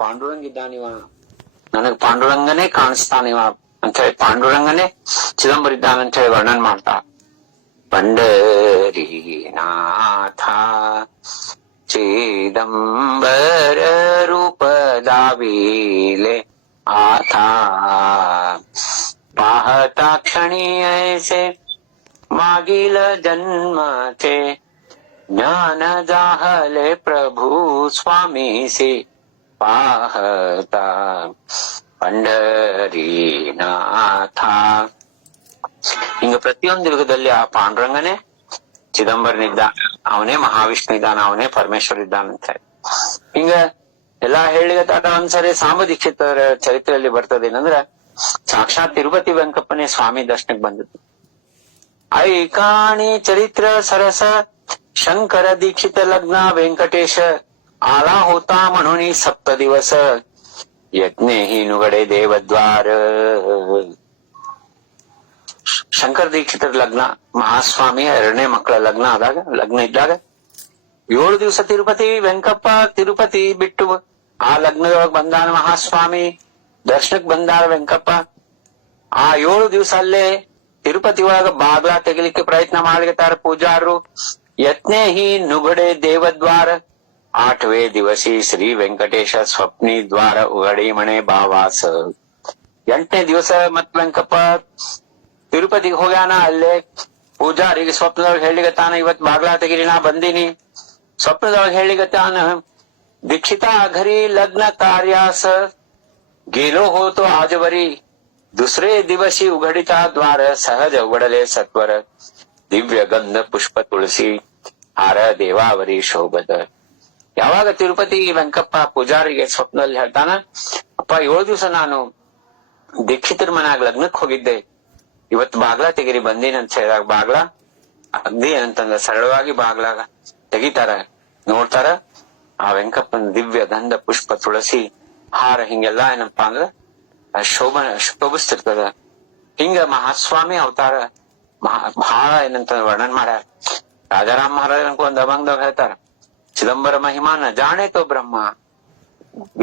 ಪಾಂಡುರಂಗ ಇದ್ದಾನಿವ, ನನಗ್ ಪಾಂಡುರಂಗನೇ ಕಾಣಿಸ್ತಾನಿವ ಅಂತ ಹೇಳಿ ಪಾಂಡುರಂಗನೇ ಚಿದಂಬರ ಇದ್ದಾನಂತ ಹೇಳಿ ವರ್ಣನ್ ಮಾಡ್ತಾ. पंढरीनाथ चिदंबर रूप दाविले आता, पाहता क्षणी ऐसे मागील जन्माचे, ज्ञान जाहले प्रभु स्वामीसी पाहता. पंढरीनाಥ ಹಿಂಗ ಪ್ರತಿಯೊಂದು ಯುಗದಲ್ಲಿ ಆ ಪಾಂಡುರಂಗನೇ ಚಿದಂಬರನಿದ್ದಾನ, ಅವನೇ ಮಹಾವಿಷ್ಣು ಇದ್ದಾನ, ಅವನೇ ಪರಮೇಶ್ವರ ಇದ್ದಾನಂತ ಹಿಂಗ ಎಲ್ಲಾ ಹೇಳಿಗತ್ತಾಗ ಒಂದ್ಸರಿ ಸಾಂಬ ದೀಕ್ಷಿತರ ಚರಿತ್ರೆಯಲ್ಲಿ ಬರ್ತದೆ ಏನಂದ್ರ, ಸಾಕ್ಷಾತ್ ತಿರುಪತಿ ವೆಂಕಪ್ಪನೇ ಸ್ವಾಮಿ ದರ್ಶನಕ್ಕೆ ಬಂದದ್ದು. ಐಕಾಣಿ ಚರಿತ್ರ ಸರಸ ಶಂಕರ ದೀಕ್ಷಿತ ಲಗ್ನ ವೆಂಕಟೇಶ आला होता म्हणून 7 दिवस, यज्ञे ही नुगडे देवद्वार. ಶಂಕರ ದೀಕ್ಷಿತರ ಲಗ್ನ, ಮಹಾಸ್ವಾಮಿಯ 2ನೇ ಮಕ್ಕಳ ಲಗ್ನ ಇದ್ದಾಗ 7 ದಿವಸ ತಿರುಪತಿ ವೆಂಕಪ್ಪ ತಿರುಪತಿ ಬಿಟ್ಟು ಆ ಲಗ್ನದೊಳಗೆ ಬಂದಾನ ಮಹಾಸ್ವಾಮಿ, ದರ್ಶನಕ್ ಬಂದಾರ ವೆಂಕಪ್ಪ. ಆ 7 ದಿವಸ ಅಲ್ಲೇ ತಿರುಪತಿ ಒಳಗ ಬಾಗ್ಲ ತೆಗಿಲಿಕ್ಕೆ ಪ್ರಯತ್ನ ಮಾಡ್ಲಿಕತ್ತಾರ ಪೂಜಾರರು. ಯತ್ನೇ ಹಿ ನುಗಡೆ ದೇವದ್ವಾರ, 8वे दिवसी ಶ್ರೀ ವೆಂಕಟೇಶ ಸ್ವಪ್ನಿ ದ್ವಾರ ಉಗಡಿ ಮಣೆ ಬಾವಾಸ. 8ನೇ ದಿವಸ ಮತ್ ವೆಂಕಪ್ಪ ತಿರುಪತಿಗೆ ಹೋಗ್ಯಾನ. ಅಲ್ಲೇ ಪೂಜಾರಿಗೆ ಸ್ವಪ್ನದೊಳಗೆ ಹೇಳಿಗತ್ತಾನ, ಇವತ್ ಬಾಗ್ಲಾ ತೆಗಿರಿ ನಾ ಬಂದೀನಿ. ಸ್ವಪ್ನದೊಳಗೆ ಹೇಳಿಗತ್ತಾನ, दीक्षिता घरी लग्न कार्यास गेलो होतो आजवरी, दुसरे दिवशी उघडिता द्वार सहज उघडले सत्वर, दिव्य गंध पुष्प तुळसी हार देवावरी ಶೋಭದ. ಯಾವಾಗ ತಿರುಪತಿ ವೆಂಕಪ್ಪ ಪೂಜಾರಿಗೆ ಸ್ವಪ್ನದಲ್ಲಿ ಹೇಳ್ತಾನ, ಅಪ್ಪ 7 ದಿವಸ ನಾನು ದೀಕ್ಷಿತರ ಮನ್ಯಾಗ ಲಗ್ನಕ್ ಹೋಗಿದ್ದೆ, ಇವತ್ತು ಬಾಗ್ಲಾ ತೆಗಿರಿ ಬಂದೀನಿ ಅಂತ ಹೇಳಿದಾಗ ಬಾಗ್ಲಾ ಅಗ್ದಿ ಅಂತಂದ ಸರಳವಾಗಿ ಬಾಗ್ಲಾಗ ತೆಗಿತಾರ. ನೋಡ್ತಾರ ಆ ವೆಂಕಪ್ಪನ ದಿವ್ಯ ಗಂಧ ಪುಷ್ಪ ತುಳಸಿ ಹಾರ ಹಿಂಗೆಲ್ಲಾ ಏನಪ್ಪಾ ಅಂದ್ರ ಶೋಭಿಸ್ತಿರ್ತದ. ಹಿಂಗ ಮಹಾಸ್ವಾಮಿ ಅವತಾರ ಬಹಳ ಏನಂತ ವರ್ಣನ್ ಮಾಡ್ಯಾರ. ರಾಜಾರಾಮ್ ಮಹಾರಾಜ್ ಒಂದ್ ಅಭಂಗದಾಗ ಹೇಳ್ತಾರ, चिदंबर महिमा न जाणे तो ब्रह्मा,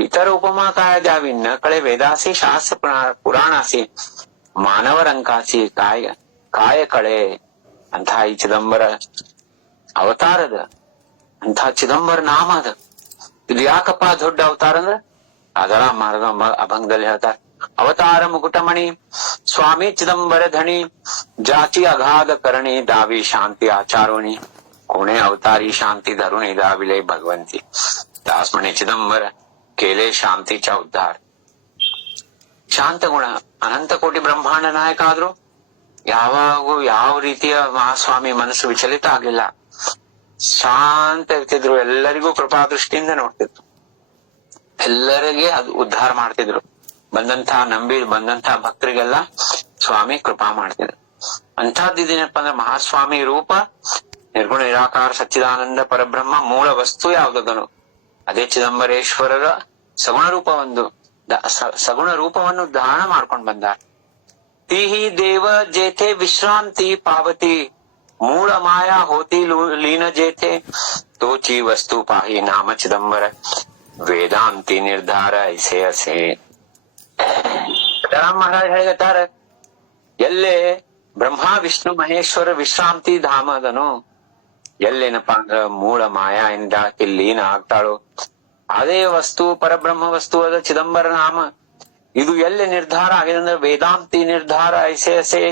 इतर उपमा काय द्यावी न कळे वेदासी शास्त्र पुराणासी, ಮಾನವ ರಂಕಾಸಿ ಕಾಯ ಕಳೆ. ಅಂತ ಈ ಚಿದಂಬರ ಅವತಾರದ ಅಂತ ಚಿದಂಬರ ನಾಮ ಅದ. ಇದು ಯಾಕಪ್ಪ ದೊಡ್ಡ ಅವತಾರ ಅಂದ್ರ ರಾಜಾರಾಮ್ ಮಹಾರಾಜ ಅಭಂಗದಲ್ಲಿ ಹೇಳ್ತಾರ, ಅವತಾರ ಮುಕುಟಮಣಿ ಸ್ವಾಮಿ ಚಿದಂಬರ ಧಣಿ, ಜಾತಿ ಅಗಾಧ ಕರಣಿ ದಾವಿ ಶಾಂತಿ ಆಚಾರೋಣಿ, कोणे अवतारी शांती धरून दाविले भगवंती. दास म्हणे चिदंबर केले ಶಾಂತಿचा ಉದ್ಧಾರ. ಶಾಂತ ಗುಣ ಅನಂತ ಕೋಟಿ ಬ್ರಹ್ಮಾಂಡ ನಾಯಕ ಆದ್ರು ಯಾವಾಗೂ ಯಾವ ರೀತಿಯ ಮಹಾಸ್ವಾಮಿ ಮನಸ್ಸು ವಿಚಲಿತ ಆಗ್ಲಿಲ್ಲ, ಶಾಂತ ಇರ್ತಿದ್ರು. ಎಲ್ಲರಿಗೂ ಕೃಪಾ ದೃಷ್ಟಿಯಿಂದ ನೋಡ್ತಿದ್ರು, ಎಲ್ಲರಿಗೆ ಅದು ಉದ್ಧಾರ ಮಾಡ್ತಿದ್ರು. ಬಂದಂತ ಭಕ್ತರಿಗೆಲ್ಲ ಸ್ವಾಮಿ ಕೃಪಾ ಮಾಡ್ತಿದ್ರು. ಅಂತಹದ್ದೇನಪ್ಪ ಅಂದ್ರೆ ಮಹಾಸ್ವಾಮಿ ರೂಪ ನಿರ್ಗುಣ ನಿರಾಕಾರ ಸಚ್ಚಿದಾನಂದ ಪರಬ್ರಹ್ಮ ಮೂಲ ವಸ್ತು ಯಾವುದನು ಅದೇ ಚಿದಂಬರೇಶ್ವರರ ಸಗುಣ ರೂಪವನ್ನು ಧಾರಣ ಮಾಡ್ಕೊಂಡ್ ಬಂದ. ತೀಹಿ ದೇವ ಜೇಥೆ ವಿಶ್ರಾಂತಿ ಪಾವತಿ, ಮೂಲ ಮಾಯಾ ಹೋತಿ ಲೀನ ಜೇಥೆ, ತೋಚಿ ವಸ್ತು ಪಾಹಿ ನಾಮ ಚಿದಂಬರ, ವೇದಾಂತಿ ನಿರ್ಧಾರ ಐಸೆ ಅಸೆ. ರಾಮ ಮಹಾರಾಜ್ ಹೇಳಿಗತ್ತಾರ, ಎಲ್ಲೇ ಬ್ರಹ್ಮ ವಿಷ್ಣು ಮಹೇಶ್ವರ ವಿಶ್ರಾಂತಿ ಧಾಮ ಅದನು, ಎಲ್ಲೇನಪ್ಪಾ ಅಂದ್ರ ಮೂಳ ಮಾಯಿಂದ ಲೀನ ಆಗ್ತಾಳು, ಅದೇ ವಸ್ತು ಪರಬ್ರಹ್ಮ ವಸ್ತು ಅದ ಚಿದಂಬರ ನಾಮ. ಇದು ಎಲ್ಲಿ ನಿರ್ಧಾರ ಆಗಿದೆ ಅಂದ್ರೆ ವೇದಾಂತಿ ನಿರ್ಧಾರ ಐಸೆ ಅಸೆ.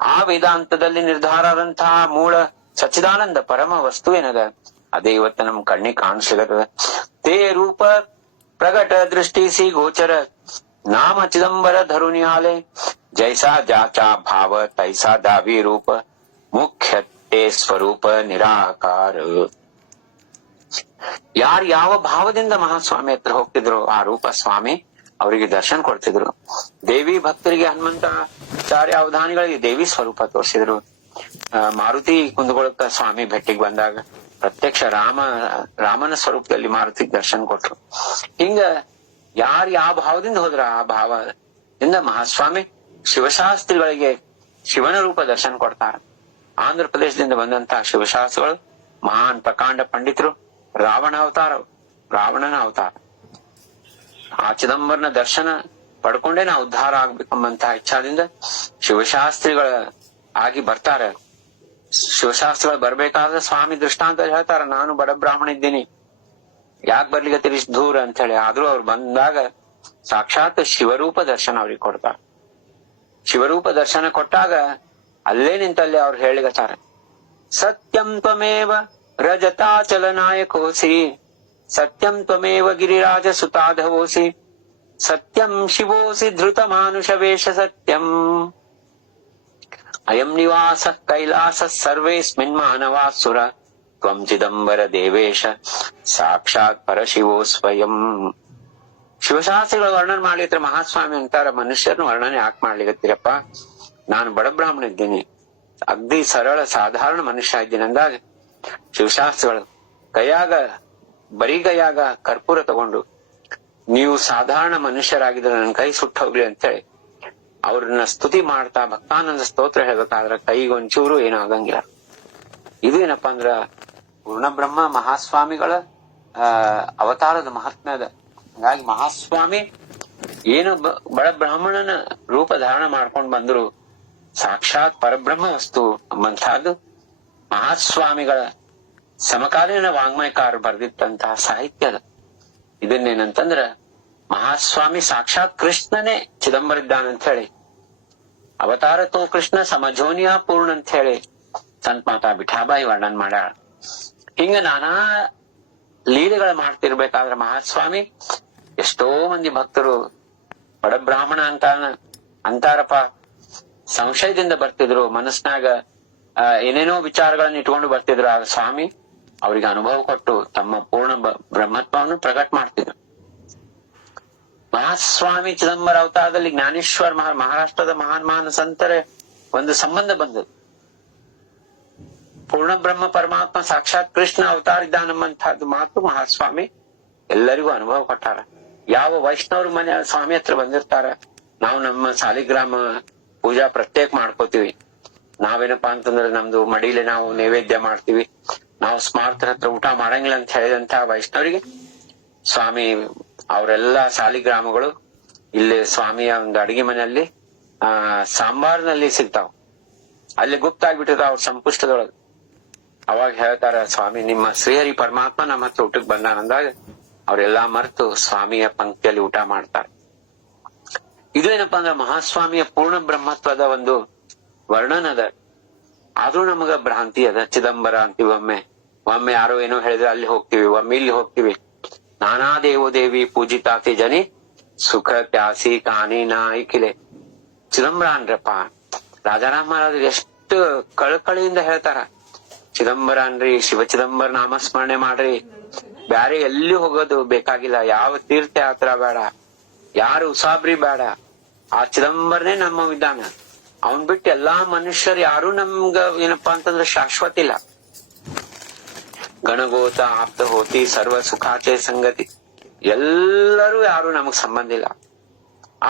ಆ ವೇದಾಂತದಲ್ಲಿ ನಿರ್ಧಾರ ಆದಂತಹ ಮೂಲ ಸಚ್ಚಿದಾನಂದ ಪರಮ ವಸ್ತು ಏನದ ಅದೇ ಇವತ್ತ ನಮ್ ಕಣ್ಣಿಗೆ ಕಾಣಿಸ್ಲಿಕ್ಕದ. ತೇ ರೂಪ ಪ್ರಗಟ ದೃಷ್ಟಿ ಸಿ ಗೋಚರ, ನಾಮ ಚಿದಂಬರ ಧರುನಿಯಾಲೆ, ಜೈಸಾ ಜಾಚಾ ಭಾವ ತೈಸಾ ದಾವಿ ರೂಪ, ಮುಖ್ಯ ಸ್ವರೂಪ ನಿರಾಕಾರ. ಯಾರು ಯಾವ ಭಾವದಿಂದ ಮಹಾಸ್ವಾಮಿ ಹತ್ರ ಹೋಗ್ತಿದ್ರು ಆ ರೂಪ ಸ್ವಾಮಿ ಅವರಿಗೆ ದರ್ಶನ ಕೊಡ್ತಿದ್ರು. ದೇವಿ ಭಕ್ತರಿಗೆ ಹನುಮಂತಾಚಾರ್ಯ ಅವಧಾನಿಗಳಿಗೆ ದೇವಿ ಸ್ವರೂಪ ತೋರಿಸಿದ್ರು. ಮಾರುತಿ ಕುಂದಗೊಳಕ ಸ್ವಾಮಿ ಭೇಟಿಗೆ ಬಂದಾಗ ಪ್ರತ್ಯಕ್ಷ ರಾಮನ ಸ್ವರೂಪದಲ್ಲಿ ಮಾರುತಿಗೆ ದರ್ಶನ ಕೊಟ್ರು. ಹಿಂಗ ಯಾರು ಯಾವ ಭಾವದಿಂದ ಹೋದ್ರ ಆ ಭಾವದಿಂದ ಮಹಾಸ್ವಾಮಿ ಶಿವಶಾಸ್ತ್ರಿಗಳಿಗೆ ಶಿವನ ರೂಪ ದರ್ಶನ ಕೊಡ್ತಾರ. ಆಂಧ್ರ ಪ್ರದೇಶದಿಂದ ಬಂದಂತಹ ಶಿವಶಾಸ್ತ್ರಿಗಳು ಮಹಾನ್ ಪ್ರಕಾಂಡ ಪಂಡಿತರು, ರಾವಣನ ಅವತಾರ. ಆ ಚಿದಂಬರನ ದರ್ಶನ ಪಡ್ಕೊಂಡೇ ನಾವು ಉದ್ಧಾರ ಆಗ್ಬೇಕಂಬಂತ ಇಚ್ಛಾದಿಂದ ಶಿವಶಾಸ್ತ್ರಿಗಳ ಆಗಿ ಬರ್ತಾರೆ. ಶಿವಶಾಸ್ತ್ರಿಗಳು ಬರ್ಬೇಕಾದ್ರೆ ಸ್ವಾಮಿ ದೃಷ್ಟಾಂತ ಹೇಳ್ತಾರ, ನಾನು ಬಡ ಬ್ರಾಹ್ಮಣ ಇದ್ದೀನಿ, ಯಾಕೆ ಬರ್ಲಿಕ್ಕೆ ಇಷ್ಟು ದೂರ ಅಂತ ಹೇಳಿ. ಆದ್ರೂ ಅವ್ರು ಬಂದಾಗ ಸಾಕ್ಷಾತ್ ಶಿವರೂಪ ದರ್ಶನ ಅವ್ರಿಗೆ ಕೊಡ್ತಾರ. ಶಿವರೂಪ ದರ್ಶನ ಕೊಟ್ಟಾಗ ಅಲ್ಲೇ ನಿಂತಲ್ಲಿ ಅವ್ರು ಹೇಳಿಗತ್ತಾರ, ಸತ್ಯಂ ತ್ವಮೇವ ರಜತಾಚಲ ನಾಯಕೋಸಿ, ಸತ್ಯಂ ತ್ವಮೇವ ಗಿರಿರಾಜ ಸುತಾಧವೋಸಿ, ಸತ್ಯಂ ಶಿವೋಸಿ ಧೃತ ಮಾನುಷ ವೇಷ ಸತ್ಯಂ, ಅಯಂ ನಿವಾಸ ಕೈಲಾಸ ಸರ್ವೇಸ್ಮಿನ್ ಮಾನವಾಸುರ, ತ್ವಂ ಚಿದಂಬರ ದೇವೇಶ ಸಾಕ್ಷಾತ್ ಪರಶಿವೋ ಸ್ವಯಂ. ಶಿವಶಾಸ್ತ್ರಿಗಳು ವರ್ಣನೆ ಮಾಡ್ಲಿತ್ರ ಮಹಾಸ್ವಾಮಿ ಅಂತಾರ, ಮನುಷ್ಯರನ್ನ ವರ್ಣನೆ ಯಾಕೆ ಮಾಡ್ಲಿಕತ್ತೀರಪ್ಪ, ನಾನು ಬಡ ಬ್ರಾಹ್ಮಣ ಇದ್ದೀನಿ, ಅಗ್ದಿ ಸರಳ ಸಾಧಾರಣ ಮನುಷ್ಯ ಇದ್ದೀನಿ ಅಂದಾಗ ಶಿವಶಾಸ್ತ್ರಿಗಳು ಕೈಯಾಗ ಬರೀ ಕೈಯಾಗ ಕರ್ಪೂರ ತಗೊಂಡು, ನೀವು ಸಾಧಾರಣ ಮನುಷ್ಯರಾಗಿದ್ರೆ ನನ್ನ ಕೈ ಸುಟ್ಟು ಹೋಗ್ಲಿ ಅಂತೇಳಿ ಅವ್ರನ್ನ ಸ್ತುತಿ ಮಾಡ್ತಾ ಭಕ್ತಾನಂದ ಸ್ತೋತ್ರ ಹೇಳ್ಬೇಕಾದ್ರ ಕೈಗೊಂಚೂರು ಏನೂ ಆಗಂಗಿಲ್ಲ. ಇದು ಏನಪ್ಪಾ ಅಂದ್ರ ಪೂರ್ಣಬ್ರಹ್ಮ ಮಹಾಸ್ವಾಮಿಗಳ ಅವತಾರದ ಮಹಾತ್ಮ್ಯ ಅದ. ಹಾಗಾಗಿ ಮಹಾಸ್ವಾಮಿ ಏನು ಬಡ ಬ್ರಾಹ್ಮಣನ ರೂಪ ಧಾರಣ ಮಾಡ್ಕೊಂಡ್ ಬಂದ್ರು ಸಾಕ್ಷಾತ್ ಪರಬ್ರಹ್ಮ ವಸ್ತು ಎಂಬಂತಹದ್ದು ಮಹಾಸ್ವಾಮಿಗಳ ಸಮಕಾಲೀನ ವಾಂಗ್ಮಯಕಾರ ಬರೆದಿತ್ತಂತಹ ಸಾಹಿತ್ಯ ಅದ. ಇದನ್ನೇನಂತಂದ್ರ ಮಹಾಸ್ವಾಮಿ ಸಾಕ್ಷಾತ್ ಕೃಷ್ಣನೇ ಚಿದಂಬರ ಇದ್ದಾನಂತ ಹೇಳಿ, ಅವತಾರತೋ ಕೃಷ್ಣ ಸಮಜೋನಿಯಾ ಪೂರ್ಣ ಅಂತ ಹೇಳಿ ಸಂತ ಮಾತಾ ಬಿಠಾಬಾಯಿ ವರ್ಣನ್ ಮಾಡ್ಯಾಳ. ಹಿಂಗ ನಾನಾ ಲೀಲೆಗಳು ಮಾಡ್ತಿರ್ಬೇಕಾದ್ರ ಮಹಾಸ್ವಾಮಿ ಎಷ್ಟೋ ಮಂದಿ ಭಕ್ತರು ಬಡ ಬ್ರಾಹ್ಮಣ ಅಂತಾರಪ್ಪ ಸಂಶಯದಿಂದ ಬರ್ತಿದ್ರು, ಮನಸ್ನಾಗ ಏನೇನೋ ವಿಚಾರಗಳನ್ನ ಇಟ್ಕೊಂಡು ಬರ್ತಿದ್ರು. ಆಗ ಸ್ವಾಮಿ ಅವ್ರಿಗೆ ಅನುಭವ ಕೊಟ್ಟು ತಮ್ಮ ಪೂರ್ಣ ಬ್ರಹ್ಮತ್ವವನ್ನು ಪ್ರಕಟ ಮಾಡ್ತಿದ್ರು. ಮಹಾಸ್ವಾಮಿ ಚಿದಂಬರ ಅವತಾರದಲ್ಲಿ ಜ್ಞಾನೇಶ್ವರ್ ಮಹಾರಾಷ್ಟ್ರದ ಮಹಾನ್ ಸಂತರ ಒಂದು ಸಂಬಂಧ ಬಂದದ್ದು. ಪೂರ್ಣ ಬ್ರಹ್ಮ ಪರಮಾತ್ಮ ಸಾಕ್ಷಾತ್ ಕೃಷ್ಣ ಅವತಾರ ಇದ್ದಾನಂಬಂತಹದ್ದು ಮಾತು ಮಹಾಸ್ವಾಮಿ ಎಲ್ಲರಿಗೂ ಅನುಭವ ಕೊಟ್ಟಾರ. ಯಾವ ವೈಷ್ಣವ್ರ ಮನೆ ಸ್ವಾಮಿ ಹತ್ರ ಬಂದಿರ್ತಾರ, ನಾವು ನಮ್ಮ ಸಾಲಿಗ್ರಾಮ ಪೂಜಾ ಪ್ರತ್ಯೇಕ ಮಾಡ್ಕೋತೀವಿ. ನಾವೇನಪ್ಪಾ ಅಂತಂದ್ರೆ ನಮ್ದು ಮಡಿಲೆ ನಾವು ನೈವೇದ್ಯ ಮಾಡ್ತೀವಿ, ನಾವು ಸ್ಮಾರ್ತರ ಹತ್ರ ಊಟ ಮಾಡಂಗಿಲ್ಲ ಅಂತ ಹೇಳಿದಂತ ವೈಷ್ಣವರಿಗೆ ಸ್ವಾಮಿ ಅವರೆಲ್ಲಾ ಸಾಲಿಗ್ರಾಮಗಳು ಇಲ್ಲಿ ಸ್ವಾಮಿಯ ಒಂದು ಅಡಿಗೆ ಮನೆಯಲ್ಲಿ ಸಾಂಬಾರ್ನಲ್ಲಿ ಸಿಗ್ತಾವ. ಅಲ್ಲಿ ಗುಪ್ತ ಆಗ್ಬಿಟ್ಟಿರ್ತಾವ ಅವ್ರ ಸಂಪುಷ್ಟದೊಳಗೆ. ಅವಾಗ ಹೇಳ್ತಾರ, ಸ್ವಾಮಿ ನಿಮ್ಮ ಶ್ರೀಹರಿ ಪರಮಾತ್ಮ ನಮ್ಮ ಹತ್ರ ಊಟಕ್ಕೆ ಬಂದಾನಂದಾಗ ಅವ್ರೆಲ್ಲಾ ಮರೆತು ಸ್ವಾಮಿಯ ಪಂಕ್ತಿಯಲ್ಲಿ ಊಟ ಮಾಡ್ತಾರೆ. ಇದು ಏನಪ್ಪಾ ಅಂದ್ರೆ ಮಹಾಸ್ವಾಮಿಯ ಪೂರ್ಣ ಬ್ರಹ್ಮತ್ವದ ಒಂದು ವರ್ಣನ ಅದ. ಆದ್ರೂ ನಮಗ ಭ್ರಾಂತಿ ಅದ. ಚಿದಂಬರ ಅಂತೀವಿ, ಒಮ್ಮೆ ಯಾರೋ ಏನೋ ಹೇಳಿದ್ರೆ ಅಲ್ಲಿ ಹೋಗ್ತಿವಿ, ಒಮ್ಮೆ ಇಲ್ಲಿ ಹೋಗ್ತಿವಿ. ನಾನಾ ದೇವೋ ದೇವಿ ಪೂಜಿತಾತಿ ಜನಿ ಸುಖ ತ್ಯಾಸಿ ಕಾನಿ ನಾಯಿಕಿಲೆ. ಚಿದಂಬರ ಅನ್ರಪ್ಪ, ರಾಜಾರಾಮ್ ಮಹಾರಾಜ್ ಎಷ್ಟು ಕಳಕಳಿಯಿಂದ ಹೇಳ್ತಾರ, ಚಿದಂಬರ ಅನ್ರಿ, ಶಿವ ಚಿದಂಬರ ನಾಮಸ್ಮರಣೆ ಮಾಡ್ರಿ, ಬ್ಯಾರೆ ಎಲ್ಲಿ ಹೋಗೋದು ಬೇಕಾಗಿಲ್ಲ, ಯಾವ ತೀರ್ಥಯಾತ್ರ ಬೇಡ, ಯಾರು ಉಸಾಬ್ರಿ ಬೇಡ, ಆ ಚಿದಂಬರನೇ ನಮ್ಮ ವಿಧಾನ. ಅವನ್ ಬಿಟ್ಟು ಎಲ್ಲಾ ಮನುಷ್ಯರು ಯಾರು ನಮ್ಗ ಏನಪ್ಪಾ ಅಂತಂದ್ರೆ ಶಾಶ್ವತ ಇಲ್ಲ. ಗಣಗೋತ ಆಪ್ತ ಹೋತಿ ಸರ್ವ ಸುಖಾಚೆ ಸಂಗತಿ, ಎಲ್ಲರೂ ಯಾರು ನಮಗ್ ಸಂಬಂಧ ಇಲ್ಲ.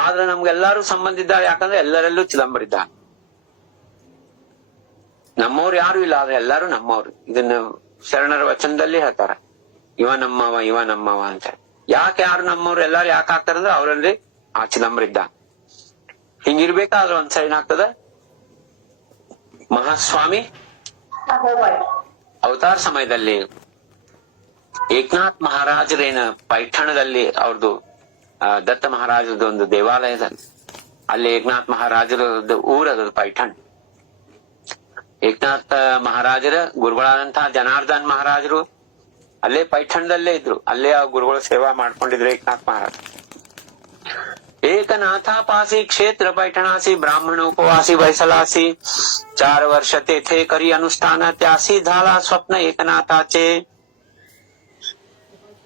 ಆದ್ರೆ ನಮ್ಗೆಲ್ಲಾರು ಸಂಬಂಧ ಇದ್ದಾರೆ, ಯಾಕಂದ್ರೆ ಎಲ್ಲರಲ್ಲೂ ಚಿದಂಬರ ಇದ್ದ. ನಮ್ಮವ್ರು ಯಾರು ಇಲ್ಲ, ಆದ್ರೆ ಎಲ್ಲಾರು ನಮ್ಮವ್ರು. ಇದನ್ನ ಶರಣರ ವಚನದಲ್ಲಿ ಹೇಳ್ತಾರ, ಇವ ನಮ್ಮವ ಅಂತ. ಯಾಕೆ ಯಾರು ನಮ್ಮವ್ರು ಎಲ್ಲಾರು ಯಾಕೆ ಆಗ್ತಾರಂದ್ರೆ ಅವರಲ್ಲಿ ಆ ಚಿದಂಬರ ಇದ್ದ. ಹಿಂಗಿರ್ಬೇಕಾದ್ರೆ ಒಂದ್ಸರಿ ಏನಾಗ್ತದ, ಮಹಾಸ್ವಾಮಿ ಅವತಾರ ಸಮಯದಲ್ಲಿ ಏಕನಾಥ್ ಮಹಾರಾಜರೇನ ಪೈಠಣದಲ್ಲಿ ಅವ್ರದ್ದು ದತ್ತ ಮಹಾರಾಜರದ್ದು ಒಂದು ದೇವಾಲಯದಲ್ಲಿ, ಅಲ್ಲಿ ಏಕನಾಥ್ ಮಹಾರಾಜರದ್ದು ಊರದು ಪೈಠಣ್. ಏಕನಾಥ್ ಮಹಾರಾಜರ ಗುರುಗಳಾದಂತಹ ಜನಾರ್ದನ್ ಮಹಾರಾಜರು ಅಲ್ಲೇ ಪೈಠಣದಲ್ಲೇ ಇದ್ರು, ಅಲ್ಲೇ ಆ ಗುರುಗಳ ಸೇವಾ ಮಾಡ್ಕೊಂಡಿದ್ರು ಏಕನಾಥ್ ಮಹಾರಾಜ್. एकनाथापासी क्षेत्र पैठणासी ब्राह्मण उपवासी बैसलासी 4 वर्ष तेथे करी अनुष्ठान त्यासी झाला स्वप्न ಏಕನಾಥಾಚೆ.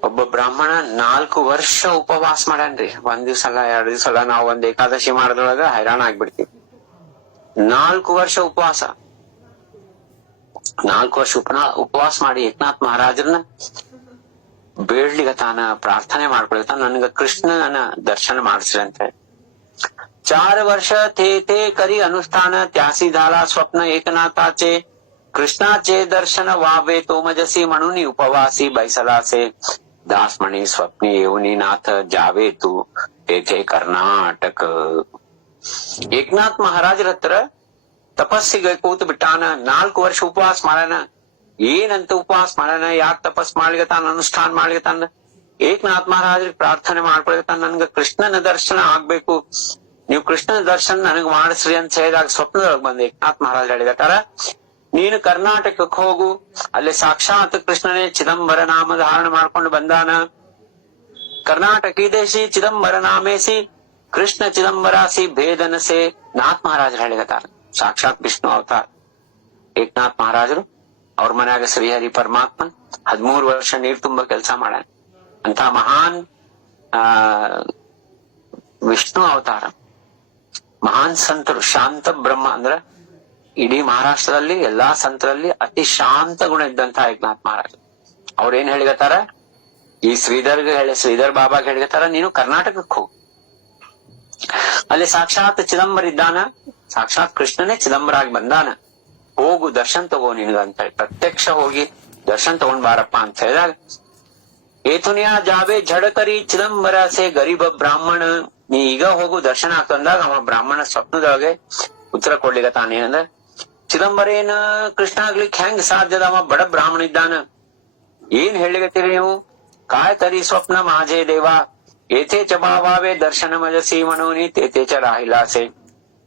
ಒಬ್ಬ ಬ್ರಾಹ್ಮಣ 4 ವರ್ಷ ಉಪವಾಸ ಮಾಡಾನ್ರಿ. 1 ದಿವ್ಸ ಅಲ್ಲ 2 ದಿವ್ಸ ಅಲ್ಲ, ನಾವ್ ಒಂದ್ ಏಕಾದಶಿ ಮಾಡೋದ್ರೊಳಗ ಹೈರಾಣ ಆಗ್ಬಿಡ್ತೀವಿ. 4 ವರ್ಷ ಉಪವಾಸ, 4 ವರ್ಷ ಉಪವಾಸ ಮಾಡಿ ಏಕನಾಥ್ ಮಹಾರಾಜರನ್ನ ಬೇಡ್ಲಿಗ ತಾನ ಪ್ರಾರ್ಥನೆ ಮಾಡ್ಕೊಳ್ತಾನ, ನನ್ಗ ಕೃಷ್ಣನ ದರ್ಶನ ಮಾಡಿಸ್ರಿ ಅಂತ ಹೇಳಿ. 4 ವರ್ಷ ಥೇ ಕರಿ ಅನುಷ್ಠಾನ ತ್ಯಾಸಿ ಧಾಲಾ ಸ್ವಪ್ನ ಏಕನಾಥಾಚೆ. ಕೃಷ್ಣಾಚೆ ದರ್ಶನ ವಾವೆ ತೋಮಜಸಿ ಮಣುನಿ ಉಪವಾಸಿ ಬೈಸಲಾಸೆ. दासमणी स्वप्नी येऊनी नाथ जावे तू तेथे कर्नाटक. ಏಕನಾಥ್ ಮಹಾರಾಜರ ಹತ್ರ ತಪಸ್ಸಿಗೆ ಕೂತು ಬಿಟ್ಟಾನ. 4 ವರ್ಷ ಉಪವಾಸ ಮಾಡ್ಯಾನ. ಏನಂತ ಉಪವಾಸ ಮಾಡ್ಯಾನ, ಯಾಕೆ ತಪಸ್ ಮಾಡ್ಲಿಕತ್ತಾನ, ಅನುಷ್ಠಾನ ಮಾಡ್ಲಿಕತ್ತಾನ. ಏಕನಾಥ್ ಮಹಾರಾಜರಿಗೆ ಪ್ರಾರ್ಥನೆ ಮಾಡ್ಕೊಳ್ತಾನ, ನನ್ಗ ಕೃಷ್ಣನ ದರ್ಶನ ಆಗ್ಬೇಕು, ನೀವು ಕೃಷ್ಣನ ದರ್ಶನ ನನಗ್ ಮಾಡಿಸ್ರಿ ಅಂತ ಹೇಳಿದಾಗ ಸ್ವಪ್ನದೊಳಗೆ ಬಂದ ಏಕನಾಥ್ ಮಹಾರಾಜ್ ಹೇಳಿಗತ್ತಾರ, ನೀನು ಕರ್ನಾಟಕಕ್ಕೆ ಹೋಗು, ಅಲ್ಲಿ ಸಾಕ್ಷಾತ್ ಕೃಷ್ಣನೇ ಚಿದಂಬರ ನಾಮ ಧಾರಣ ಮಾಡ್ಕೊಂಡು ಬಂದಾನ. ಕರ್ನಾಟಕ ದೇಶಿ ಚಿದಂಬರ ನಾಮೇಸಿ ಕೃಷ್ಣ ಚಿದಂಬರಾಸಿ ಭೇದನ ಸೇ ನಾಥ್ ಮಹಾರಾಜ್ ಹೇಳಿಗತ್ತಾರ. ಸಾಕ್ಷಾತ್ ವಿಷ್ಣು ಅವತಾರ ಏಕನಾಥ್ ಮಹಾರಾಜರು ಅವ್ರ ಮನ್ಯಾಗ ಶ್ರೀಹರಿ ಪರಮಾತ್ಮ 13 ವರ್ಷ ನೀರ್ ತುಂಬ ಕೆಲಸ ಮಾಡ್ಯಾನ. ಅಂತ ಮಹಾನ್ ವಿಷ್ಣು ಅವತಾರ, ಮಹಾನ್ ಸಂತರು, ಶಾಂತ ಬ್ರಹ್ಮ ಅಂದ್ರ ಇಡೀ ಮಹಾರಾಷ್ಟ್ರದಲ್ಲಿ ಎಲ್ಲಾ ಸಂತರಲ್ಲಿ ಅತಿ ಶಾಂತ ಗುಣ ಇದ್ದಂತ ಏಕನಾಥ್ ಮಹಾರಾಜ್. ಅವ್ರೇನ್ ಹೇಳಿಗತ್ತಾರ, ಈ ಶ್ರೀಧರ್ ಬಾಬಾಗ್ ಹೇಳಿಗತ್ತಾರ, ನೀನು ಕರ್ನಾಟಕಕ್ಕೆ ಹೋಗು, ಅಲ್ಲಿ ಸಾಕ್ಷಾತ್ ಚಿದಂಬರ ಇದ್ದಾನ, ಸಾಕ್ಷಾತ್ ಕೃಷ್ಣನೇ ಚಿದಂಬರಾಗಿ ಬಂದಾನ, ಹೋಗು ದರ್ಶನ್ ತಗೋ ನಿನಗ ಅಂತ ಹೇಳಿ ಪ್ರತ್ಯಕ್ಷ ಹೋಗಿ ದರ್ಶನ್ ತಗೊಂಡ್ ಬಾರಪ್ಪ ಅಂತ ಹೇಳಿದಾಗ, ಏತುನಿಯಾ ಜಾವೆ ಝಡಕರಿ ಚಿದಂಬರ ಸೇ ಗರೀಬ ಬ್ರಾಹ್ಮಣ, ನೀ ಈಗ ಹೋಗು ದರ್ಶನ ಆಗ್ತಂದಾಗ ಅವ ಬ್ರಾಹ್ಮಣ ಸ್ವಪ್ನದೊಳಗೆ ಉತ್ತರ ಕೊಡ್ಲಿಕತ್ತಾನ. ಏನಂದ್ರ, ಚಿದಂಬರೇನ ಕೃಷ್ಣ ಆಗ್ಲಿಕ್ಕೆ ಹೆಂಗ್ ಸಾಧ್ಯದ, ಅವ ಬಡ ಬ್ರಾಹ್ಮಣ ಇದ್ದಾನ, ಏನ್ ಹೇಳಿಗತ್ತೀರಿ ನೀವು, काय तरी स्वप्न माझे देवा, येथे च भावावे दर्शन मजसी म्हणून तेथे च राहिलासे.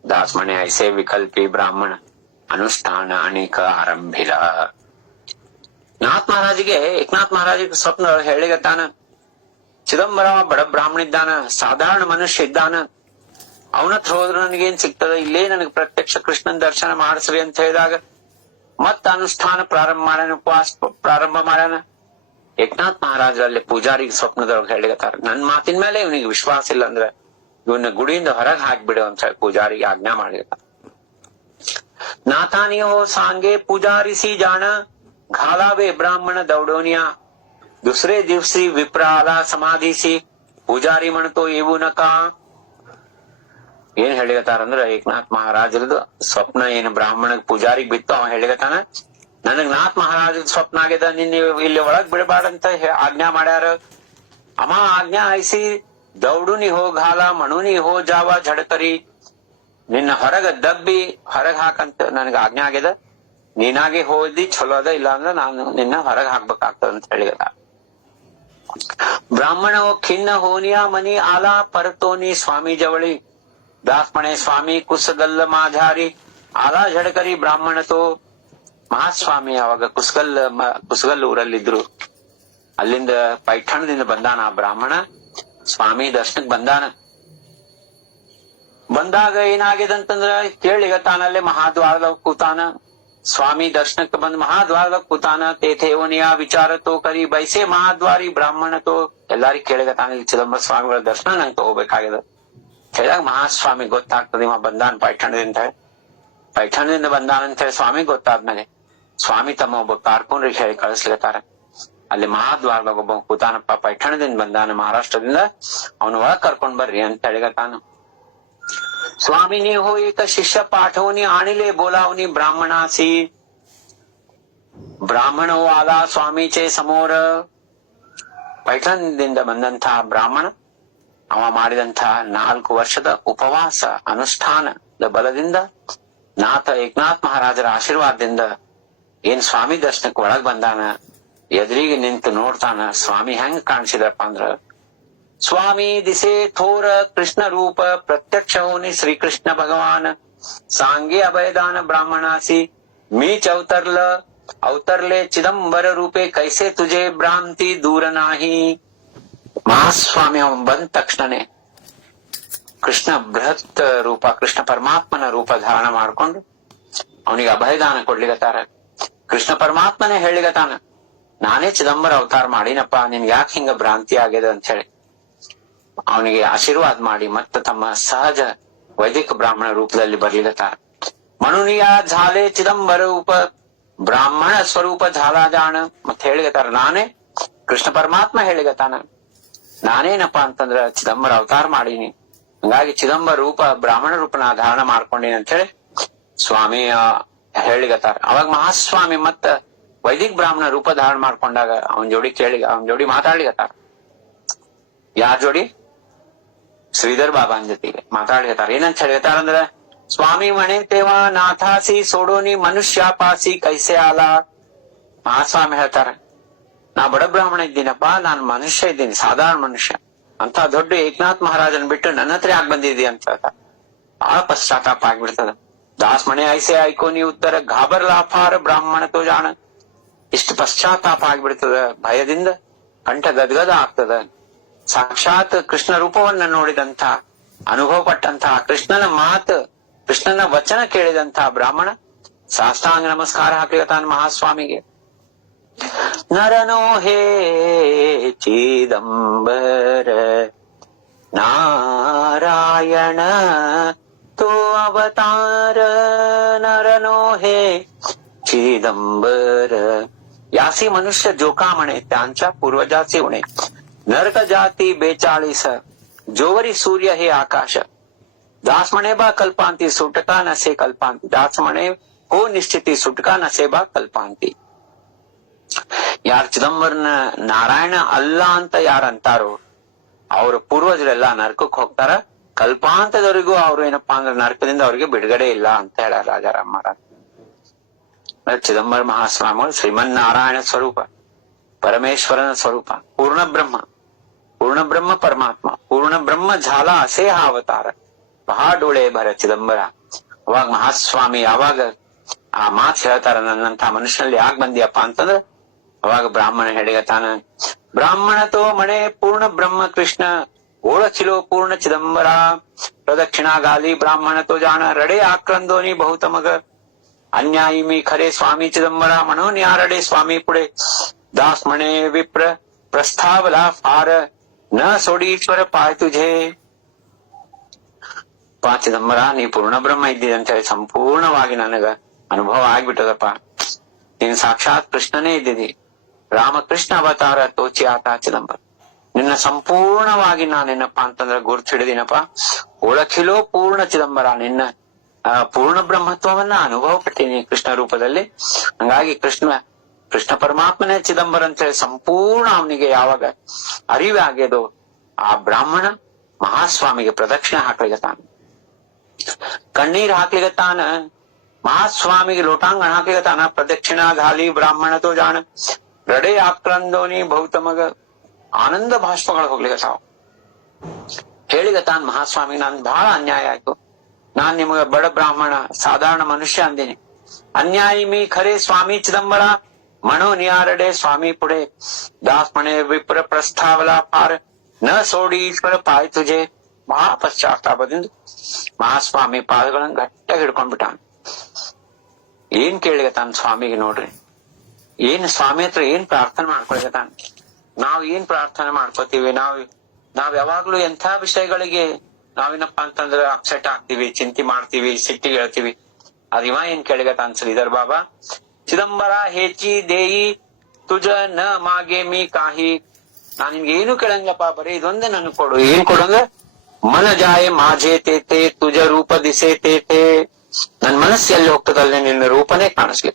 दास म्हणे ऐसे विकल्पी ब्राह्मण ಅನುಷ್ಠಾನ ಅನೇಕ ಆರಂಭಿಲ. ನಾಥ್ ಮಹಾರಾಜಿಗೆ ಏಕನಾಥ್ ಮಹಾರಾಜಿಗೆ ಸ್ವಪ್ನ ಹೇಳಿಗತ್ತಾನ, ಚಿದಂಬರ ಬಡ ಬ್ರಾಹ್ಮಣ ಇದ್ದಾನ, ಸಾಧಾರಣ ಮನುಷ್ಯ ಇದ್ದಾನ, ಅವನ ಹತ್ರ ಹೋದ್ರೆ ನನಗೇನ್ ಸಿಗ್ತದ, ಇಲ್ಲೇ ನನಗೆ ಪ್ರತ್ಯಕ್ಷ ಕೃಷ್ಣನ್ ದರ್ಶನ ಮಾಡಿಸ್ರಿ ಅಂತ ಹೇಳಿದಾಗ ಮತ್ತ ಅನುಷ್ಠಾನ ಪ್ರಾರಂಭ ಮಾಡ್ಯಾನ, ಉಪವಾಸ ಪ್ರಾರಂಭ ಮಾಡ್ಯಾನ. ಏಕನಾಥ್ ಮಹಾರಾಜರಲ್ಲಿ ಪೂಜಾರಿಗೆ ಸ್ವಪ್ನದೊಳಗೆ ಹೇಳಿಗತ್ತಾರ, ನನ್ ಮಾತಿನ ಮೇಲೆ ಇವನಿಗೆ ವಿಶ್ವಾಸ ಇಲ್ಲ ಅಂದ್ರೆ ಇವನ್ನ ಗುಡಿಯಿಂದ ಹೊರಗೆ ಹಾಕ್ಬಿಡು ಅಂತ ಹೇಳಿ ಪೂಜಾರಿಗೆ ಆಜ್ಞಾ ಮಾಡಿರ್ತಾರ. नाथानी हो सांगे पुजारीसी जाण, घालावे ब्राह्मण दौडोनिया, दुसरे दिवशी विप्र आला समाधीसी, ಪೂಜಾರಿ म्हणतो येऊ नका. ಏನ್ ಹೇಳಿಗತ್ತಾರಂದ್ರ, ಏಕನಾಥ್ ಮಹಾರಾಜರದು ಸ್ವಪ್ನ ಏನ್ ಬ್ರಾಹ್ಮಣ ಪೂಜಾರಿಗೆ ಬಿತ್ತು, ಅವ ಹೇಳಿಗತ್ತಾನ, ನನಗ್ ನಾಥ್ ಮಹಾರಾಜದ ಸ್ವಪ್ನ ಆಗ್ಯದ, ನಿನ್ನ ಇಲ್ಲಿ ಒಳಗ್ ಬಿಡಬಾರ್ದಂತ ಆಜ್ಞಾ ಮಾಡ್ಯಾರ. ಅಮ ಆಜ್ಞಾ ಐಸಿ ದೌಡುನಿ ಹೋ ಘಾಲ ಮಣುನಿ ಹೋ ಜಾವ ಝಡಕರಿ, ನಿನ್ನ ಹೊರಗ ದಬ್ಬಿ ಹೊರಗ್ ಹಾಕಂತ ನನಗ ಆಜ್ಞೆ ಆಗ್ಯದ, ನೀನಾಗೆ ಹೋದಿ ಚಲೋ ಅದ, ಇಲ್ಲ ಅಂದ್ರ ನಾನು ನಿನ್ನ ಹೊರಗ್ ಹಾಕ್ಬೇಕಾಗ್ತದ ಅಂತ ಹೇಳಿದ. ಬ್ರಾಹ್ಮಣ ಖಿನ್ನ ಹೋನಿಯಾ ಮನಿ ಆಲಾ ಪರತೋನಿ ಸ್ವಾಮಿ ಜವಳಿ, ದಾಸ್ಮಣೆ ಸ್ವಾಮಿ ಕುಸಗಲ್ಲ ಮಾঝಾರಿ ಆಲಾ ಝಡಕರಿ ಬ್ರಾಹ್ಮಣತೋ. ಮಹಾಸ್ವಾಮಿ ಅವಾಗ ಕುಸಗಲ್ ಊರಲ್ಲಿದ್ರು, ಅಲ್ಲಿಂದ ಪೈಠಣದಿಂದ ಬಂದಾನ ಆ ಬ್ರಾಹ್ಮಣ, ಸ್ವಾಮಿ ದರ್ಶನಕ್ ಬಂದಾನ. ಬಂದಾಗ ಏನಾಗಿದೆ ಅಂತಂದ್ರ ಕೇಳಿಗತ್ತಾನಲ್ಲೇ ಮಹಾದ್ವಾರದಾಗ ಕೂತಾನ, ಸ್ವಾಮಿ ದರ್ಶನಕ್ಕೆ ಬಂದ್ ಮಹಾದ್ವಾರದಾಗ ಕೂತಾನ. ತೇಥೇವನಿಯ ವಿಚಾರತೋ ಕರಿ ಬೈಸೆ ಮಹಾದ್ವಾರಿ ಬ್ರಾಹ್ಮಣತೋ, ಎಲ್ಲಾರಿಗೂ ಕೇಳಿಗತ್ತಾನ, ಇಲ್ಲಿ ಚಿದಂಬರ ಸ್ವಾಮಿಗಳ ದರ್ಶನ ನಂಗೆ ತಗೋಬೇಕಾಗ್ಯದ ಹೇಳಿದಾಗ ಮಹಾಸ್ವಾಮಿ ಗೊತ್ತಾಗ್ತದೆ ಇವ ಬಂದಾನ ಪೈಠಣದಿಂದ ಹೇಳಿ, ಪೈಠಣದಿಂದ ಬಂದಾನ ಅಂತ ಹೇಳಿ ಸ್ವಾಮಿ ಗೊತ್ತಾದ್ಮೇಲೆ ಸ್ವಾಮಿ ತಮ್ಮ ಒಬ್ಬ ಕಾರ್ಕುನರಿಗೆ ಹೇಳಿ ಕಳಿಸ್ಲಿಕತ್ತಾರ, ಅಲ್ಲಿ ಮಹಾದ್ವಾರದಾಗ ಒಬ್ಬ ಕೂತಾನಪ್ಪ, ಪೈಠಣದಿಂದ ಬಂದಾನ ಮಹಾರಾಷ್ಟ್ರದಿಂದ, ಅವನು ಒಳಗ್ ಕರ್ಕೊಂಡ್ ಬರ್ರಿ ಅಂತ ಹೇಳಿಗತ್ತಾನ. स्वामीनी हो एक शिष्य पाठवनी आणिले बोलावनी ब्राह्मणासी, ಬ್ರಾಹ್ಮಣ ಆಲ ಸ್ವಾಮೀಚೆ ಸಮೋರ. ಪೈಠಣದಿಂದ ಬಂದಂತಹ ಬ್ರಾಹ್ಮಣ ಅವ ಮಾಡಿದಂತಹ 4 ವರ್ಷದ ಉಪವಾಸ ಅನುಷ್ಠಾನದ ಬಲದಿಂದ ಏಕನಾಥ್ ಮಹಾರಾಜರ ಆಶೀರ್ವಾದದಿಂದ ಏನ್ ಸ್ವಾಮಿ ದರ್ಶನಕ್ಕೆ ಒಳಗ್ ಬಂದಾನ, ಎದುರಿಗೆ ನಿಂತು ನೋಡ್ತಾನ, ಸ್ವಾಮಿ ಹೆಂಗ್ ಕಾಣಿಸಿದಪ್ಪ ಅಂದ್ರ, स्वामी दिसे थोर कृष्ण रूप, प्रत्यक्ष होनी श्री कृष्ण भगवान, सांगे अभयदान ब्राह्मणासी, मीच अवतरले चिदंबर रूपे, कैसे तुझे भ्रांति दूर नाही. ಮಹಾಸ್ವಾಮಿ ಅವನ್ ಬಂದ ತಕ್ಷಣನೆ ಕೃಷ್ಣ ಬೃಹತ್ ರೂಪ, ಕೃಷ್ಣ ಪರಮಾತ್ಮನ ರೂಪ ಧಾರಣ ಮಾಡ್ಕೊಂಡು ಅವನಿಗೆ ಅಭಯದಾನ ಕೊಡ್ಲಿಗತ್ತಾರ. ಕೃಷ್ಣ ಪರಮಾತ್ಮನೇ ಹೇಳಿಗತಾನ, ನಾನೇ ಚಿದಂಬರ ಅವತಾರ ಮಾಡಿನಪ್ಪ, ನಿನ್ಗೆ ಯಾಕೆ ಹಿಂಗ ಭ್ರಾಂತಿ ಆಗ್ಯದ ಅಂತ ಹೇಳಿ ಅವನಿಗೆ ಆಶೀರ್ವಾದ ಮಾಡಿ ಮತ್ತೆ ತಮ್ಮ ಸಹಜ ವೈದಿಕ ಬ್ರಾಹ್ಮಣ ರೂಪದಲ್ಲಿ ಬರ್ಲಿಗತ್ತಾರ. ಮಣುನಿಯ ಝಾಲೆ ಚಿದಂಬರ ರೂಪ ಬ್ರಾಹ್ಮಣ ಸ್ವರೂಪ ಝಾಲಾ ಜಾಣ ಮತ್ತೆ ಹೇಳಿಗತ್ತಾರ, ನಾನೇ ಕೃಷ್ಣ ಪರಮಾತ್ಮ ಹೇಳಿಗತಾನ, ನಾನೇನಪ್ಪಾ ಅಂತಂದ್ರ ಚಿದಂಬರ ಅವತಾರ ಮಾಡೀನಿ, ಹಂಗಾಗಿ ಚಿದಂಬರ ರೂಪ ಬ್ರಾಹ್ಮಣ ರೂಪನ ಧಾರಣ ಮಾಡ್ಕೊಂಡೀನಿ ಅಂತ ಹೇಳಿ ಸ್ವಾಮಿ ಹೇಳಿಗತ್ತಾರ. ಅವಾಗ ಮಹಾಸ್ವಾಮಿ ಮತ್ತ ವೈದಿಕ ಬ್ರಾಹ್ಮಣ ರೂಪ ಧಾರಣ ಮಾಡ್ಕೊಂಡಾಗ ಅವನ್ ಜೋಡಿ ಮಾತಾಡ್ಲಿಕತ್ತಾರ. ಯಾರ ಜೋಡಿ? ಶ್ರೀಧರ್ ಬಾಬಾನ್ ಜೊತೆಗೆ ಮಾತಾಡ್ಲಿಕತ್ತಾರ. ಏನಂತ ಹೇಳ್ತಾರ ಅಂದ್ರ, ಸ್ವಾಮಿ ಮಣೆ ತೇವಾ ನಾಥಾಸಿ ಸೋಡೋನಿ ಮನುಷ್ಯ ಪಾಸಿ ಕೈಸೆ ಆಲ. ಮಹಾಸ್ವಾಮಿ ಹೇಳ್ತಾರ, ನಾ ಬಡ ಬ್ರಾಹ್ಮಣ ಇದ್ದೀನಪ್ಪ, ನಾನು ಮನುಷ್ಯ ಇದ್ದೀನಿ, ಸಾಧಾರಣ ಮನುಷ್ಯ. ಅಂತ ದೊಡ್ಡ ಏಕನಾಥ್ ಮಹಾರಾಜನ್ ಬಿಟ್ಟು ನನ್ನ ಹತ್ರ ಯಾಕೆ ಬಂದಿದ್ದಿ ಅಂತ ಹೇಳ್ತಾರ. ಬಹಳ ಪಶ್ಚಾತ್ತಾಪ ಆಗ್ಬಿಡ್ತದ. ದಾಸ್ ಮನೆ ಐಸೆ ಆಯ್ಕೋ ನೀ ಉತ್ತರ ಘಾಬರ್ ಲಾಫಾರ ಬ್ರಾಹ್ಮಣ ತೋ ಜಾಣ. ಇಷ್ಟು ಪಶ್ಚಾತ್ತಾಪ ಆಗ್ಬಿಡ್ತದ, ಭಯದಿಂದ ಕಂಠ ಗದ್ಗದ ಆಗ್ತದ. ಸಾಕ್ಷಾತ್ ಕೃಷ್ಣ ರೂಪವನ್ನ ನೋಡಿದಂತ, ಅನುಭವ ಪಟ್ಟಂತ, ಕೃಷ್ಣನ ಮಾತು, ಕೃಷ್ಣನ ವಚನ ಕೇಳಿದಂತ ಬ್ರಾಹ್ಮಣ ಸಾಷ್ಟಾಂಗ ನಮಸ್ಕಾರ ಹಾಕ್ಲಿಕತ್ತಾನ ಮಹಾಸ್ವಾಮಿಗೆ. ನರನೋ ಹೇ ಚಿದಂಬರ ನಾರಾಯಣ तो अवतार नरनो हे चिदंबर. यासी मनुष्य जो का म्हणे त्यांच्या पूर्वजाचे उणे. नरक जाती 42 जोवरी सूर्य हे आकाश. दास म्हणे बा कल्पांती सुटका नसे कल्पांती. दास म्हणे हो निश्चिती सुटका नसे बा कल्पांती. ಯಾರ್ ಚಿದಂಬರನ ನಾರಾಯಣ ಅಲ್ಲ ಅಂತ ಯಾರು ಅಂತಾರೋ ಅವ್ರ ಪೂರ್ವಜರೆಲ್ಲ ನರಕಕ್ಕೆ ಹೋಗ್ತಾರ. ಕಲ್ಪಾಂತದವರೆಗೂ ಅವ್ರು ಏನಪ್ಪಾ ಅಂದ್ರೆ ನರಕದಿಂದ ಅವ್ರಿಗೆ ಬಿಡುಗಡೆ ಇಲ್ಲ ಅಂತ ಹೇಳ ರಾಜಾರಾಮ್ ಮಹಾರಾಜ್. ಚಿದಂಬರ ಮಹಾಸ್ವಾಮಿಗಳು ಶ್ರೀಮನ್ನಾರಾಯಣ ಸ್ವರೂಪ, ಪರಮೇಶ್ವರನ ಸ್ವರೂಪ, ಪೂರ್ಣ ಬ್ರಹ್ಮ ಪರಮಾತ್ಮ, ಪೂರ್ಣ ಬ್ರಹ್ಮ ಝಾಲ ಅಸೇ ಅವತಾರ. ಬಹಳ ಡೋಳೆ ಬರ ಚಿದಂಬರ. ಅವಾಗ ಮಹಾಸ್ವಾಮಿ ಯಾವಾಗ ಆ ಮಾತು ಹೇಳ್ತಾರ, ನನ್ನಂತ ಮನುಷ್ಯನಲ್ಲಿ ಯಾಕೆ ಬಂದಿಯಪ್ಪ ಅಂತಂದ್ರ, ಅವಾಗ ಬ್ರಾಹ್ಮಣ ಹೇಳಿಗತಾನ, ಬ್ರಾಹ್ಮಣತೋ ಮಣೆ ಪೂರ್ಣ ಬ್ರಹ್ಮ ಕೃಷ್ಣ ಓಳಖಿಲೋ ಪೂರ್ಣ ಚಿದಂಬರ. ಪ್ರದಕ್ಷಿಣಾ ಗಾಲಿ ಬ್ರಾಹ್ಮಣ ತೋ ಜಾಣ ರಡೆ ಆಕ್ರಂದೋನಿ ಬಹುತ ಮಗ. ಅನ್ಯಾಯಿ ಮೀ ಖರೆ ಸ್ವಾಮಿ ಚಿದಂಬರ ಮನೋ ನ್ಯಾರಡೆ ಸ್ವಾಮಿ ಪುಡೆ. ದಾಸ್ ಮಣೆ ವಿಪ್ರ ಪ್ರಸ್ಥಾವಲಾ ಫಾರ ನ ಸೋಡೀಶ್ವರ ಪಾಯ್ ತುझे. ಪಾ ಚಿದಂಬರ, ನೀ ಪೂರ್ಣ ಬ್ರಹ್ಮ ಇದ್ದೀರಿ ಅಂತ ಹೇಳಿ ಸಂಪೂರ್ಣವಾಗಿ ನನಗ ಅನುಭವ ಆಗ್ಬಿಟ್ಟದಪ್ಪ. ನೀನ್ ಸಾಕ್ಷಾತ್ ಕೃಷ್ಣನೇ ಇದ್ದಿದಿ. ರಾಮಕೃಷ್ಣ ಅವತಾರ ತೋಚಿ ಆತ ಚಿದಂಬರ. ನಿನ್ನ ಸಂಪೂರ್ಣವಾಗಿ ನಾನೇನಪ್ಪಾ ಅಂತಂದ್ರೆ ಗುರ್ತು ಹಿಡಿದಿನಪ್ಪ. ಒಳಖಿಲೋ ಪೂರ್ಣ ಚಿದಂಬರ, ನಿನ್ನ ಪೂರ್ಣ ಬ್ರಹ್ಮತ್ವವನ್ನ ಅನುಭವ ಪಟ್ಟೀನಿ ಕೃಷ್ಣ ರೂಪದಲ್ಲಿ. ಹಂಗಾಗಿ ಕೃಷ್ಣ ಪರಮಾತ್ಮನೇ ಚಿದಂಬರ ಅಂತ ಹೇಳಿ ಸಂಪೂರ್ಣ ಅವನಿಗೆ ಯಾವಾಗ ಅರಿವೆ ಆಗ್ಯದೋ ಆ ಬ್ರಾಹ್ಮಣ ಮಹಾಸ್ವಾಮಿಗೆ ಪ್ರದಕ್ಷಿಣೆ ಹಾಕ್ಲಿಗತ್ತಾನ, ಕಣ್ಣೀರ್ ಹಾಕ್ಲಿಗತ್ತಾನ. ಮಹಾಸ್ವಾಮಿಗೆ ಲೋಟಾಂಗಣ ಹಾಕ್ಲಿಗತ್ತಾನ. ಪ್ರದಕ್ಷಿಣಾ ಘಾಲಿ ಬ್ರಾಹ್ಮಣ ತೋ ಜಾಣ ರಡೆ ಆಕ್ರಂದೋನಿ ಬಹುತ ಮಗ. ಆನಂದ ಭಾಷ್ಪಗಳು ಹೋಗ್ಲಿಗತ್ತಾವ. ಹೇಳಿಗತಾನ್ ಮಹಾಸ್ವಾಮಿ, ನಾನ್ ಬಹಳ ಅನ್ಯಾಯ ಆಯ್ತು. ನಾನ್ ನಿಮಗ ಬಡ ಬ್ರಾಹ್ಮಣ, ಸಾಧಾರಣ ಮನುಷ್ಯ ಅಂದಿನಿ. ಅನ್ಯಾಯಿ ಮೀ ಖರೆ ಸ್ವಾಮಿ ಚಿದಂಬರ ಮಣೋ ನಿಯಾರಡೆ ಸ್ವಾಮಿ ಪುಡೆ. ದಾಸ್ ಮಣೆ ವಿಪ್ರ ಪ್ರಸ್ಥಾವಲಾ ಪಾರ ನ ಸೋಡೀಶ್ವರ ಪಾಯ್ ತುझे. ಮಹಾ ಪಶ್ಚಾತ್ತಾಪದಿಂದ ಮಹಾಸ್ವಾಮಿ ಪಾದಗಳನ್ನ ಗಟ್ಟಾಗಿ ಹಿಡ್ಕೊಂಡ್ಬಿಟ್ಟಾನ. ಏನ್ ಕೇಳಿಗತಾನ ಸ್ವಾಮಿಗೆ ನೋಡ್ರಿ. ಏನ್ ಸ್ವಾಮಿ ಹತ್ರ ಏನ್ ಪ್ರಾರ್ಥನೆ ಮಾಡ್ಕೊಳಿಗತಾನ. ನಾವ್ ಏನ್ ಪ್ರಾರ್ಥನೆ ಮಾಡ್ಕೋತೀವಿ, ನಾವ್ ಯಾವಾಗ್ಲೂ ಎಂಥ ವಿಷಯಗಳಿಗೆ ನಾವೇನಪ್ಪಾ ಅಂತಂದ್ರೆ ಅಪ್ಸೆಟ್ ಆಗ್ತೀವಿ, ಚಿಂತೆ ಮಾಡ್ತೀವಿ, ಸಿಟ್ಟಿಗೆ ಹೇಳ್ತೀವಿ. ಅದ್ ಇವ ಏನ್ ಕೇಳಿಗತಾನ ಶ್ರೀಧರ್ ಬಾಬಾ, ಚಿದಂಬರ ಹೇಚಿ ದೇಯಿ ತುಜ ನ ಮಾಗೆ ಮೀ ಕಾಹಿ. ನಾನ್ ನಿನ್ಗೆ ಏನು ಕೇಳಂಗಿಲ್ಲಪ್ಪ, ಬರೀ ಇದೊಂದೇ ನನ್ಗೆ ಕೊಡು. ಏನ್ ಕೊಡಂಗ, ಮನ ಜಾಯೆ ಮಾঝে ತೇತೆ ತುಜ ರೂಪ ದಿಸೆ ತೇತೆ. ನನ್ ಮನಸ್ಸು ಎಲ್ಲಿ ಹೋಗ್ತದಲ್ಲೇ ನಿನ್ನ ರೂಪನೇ ಕಾಣಿಸ್ಲಿ.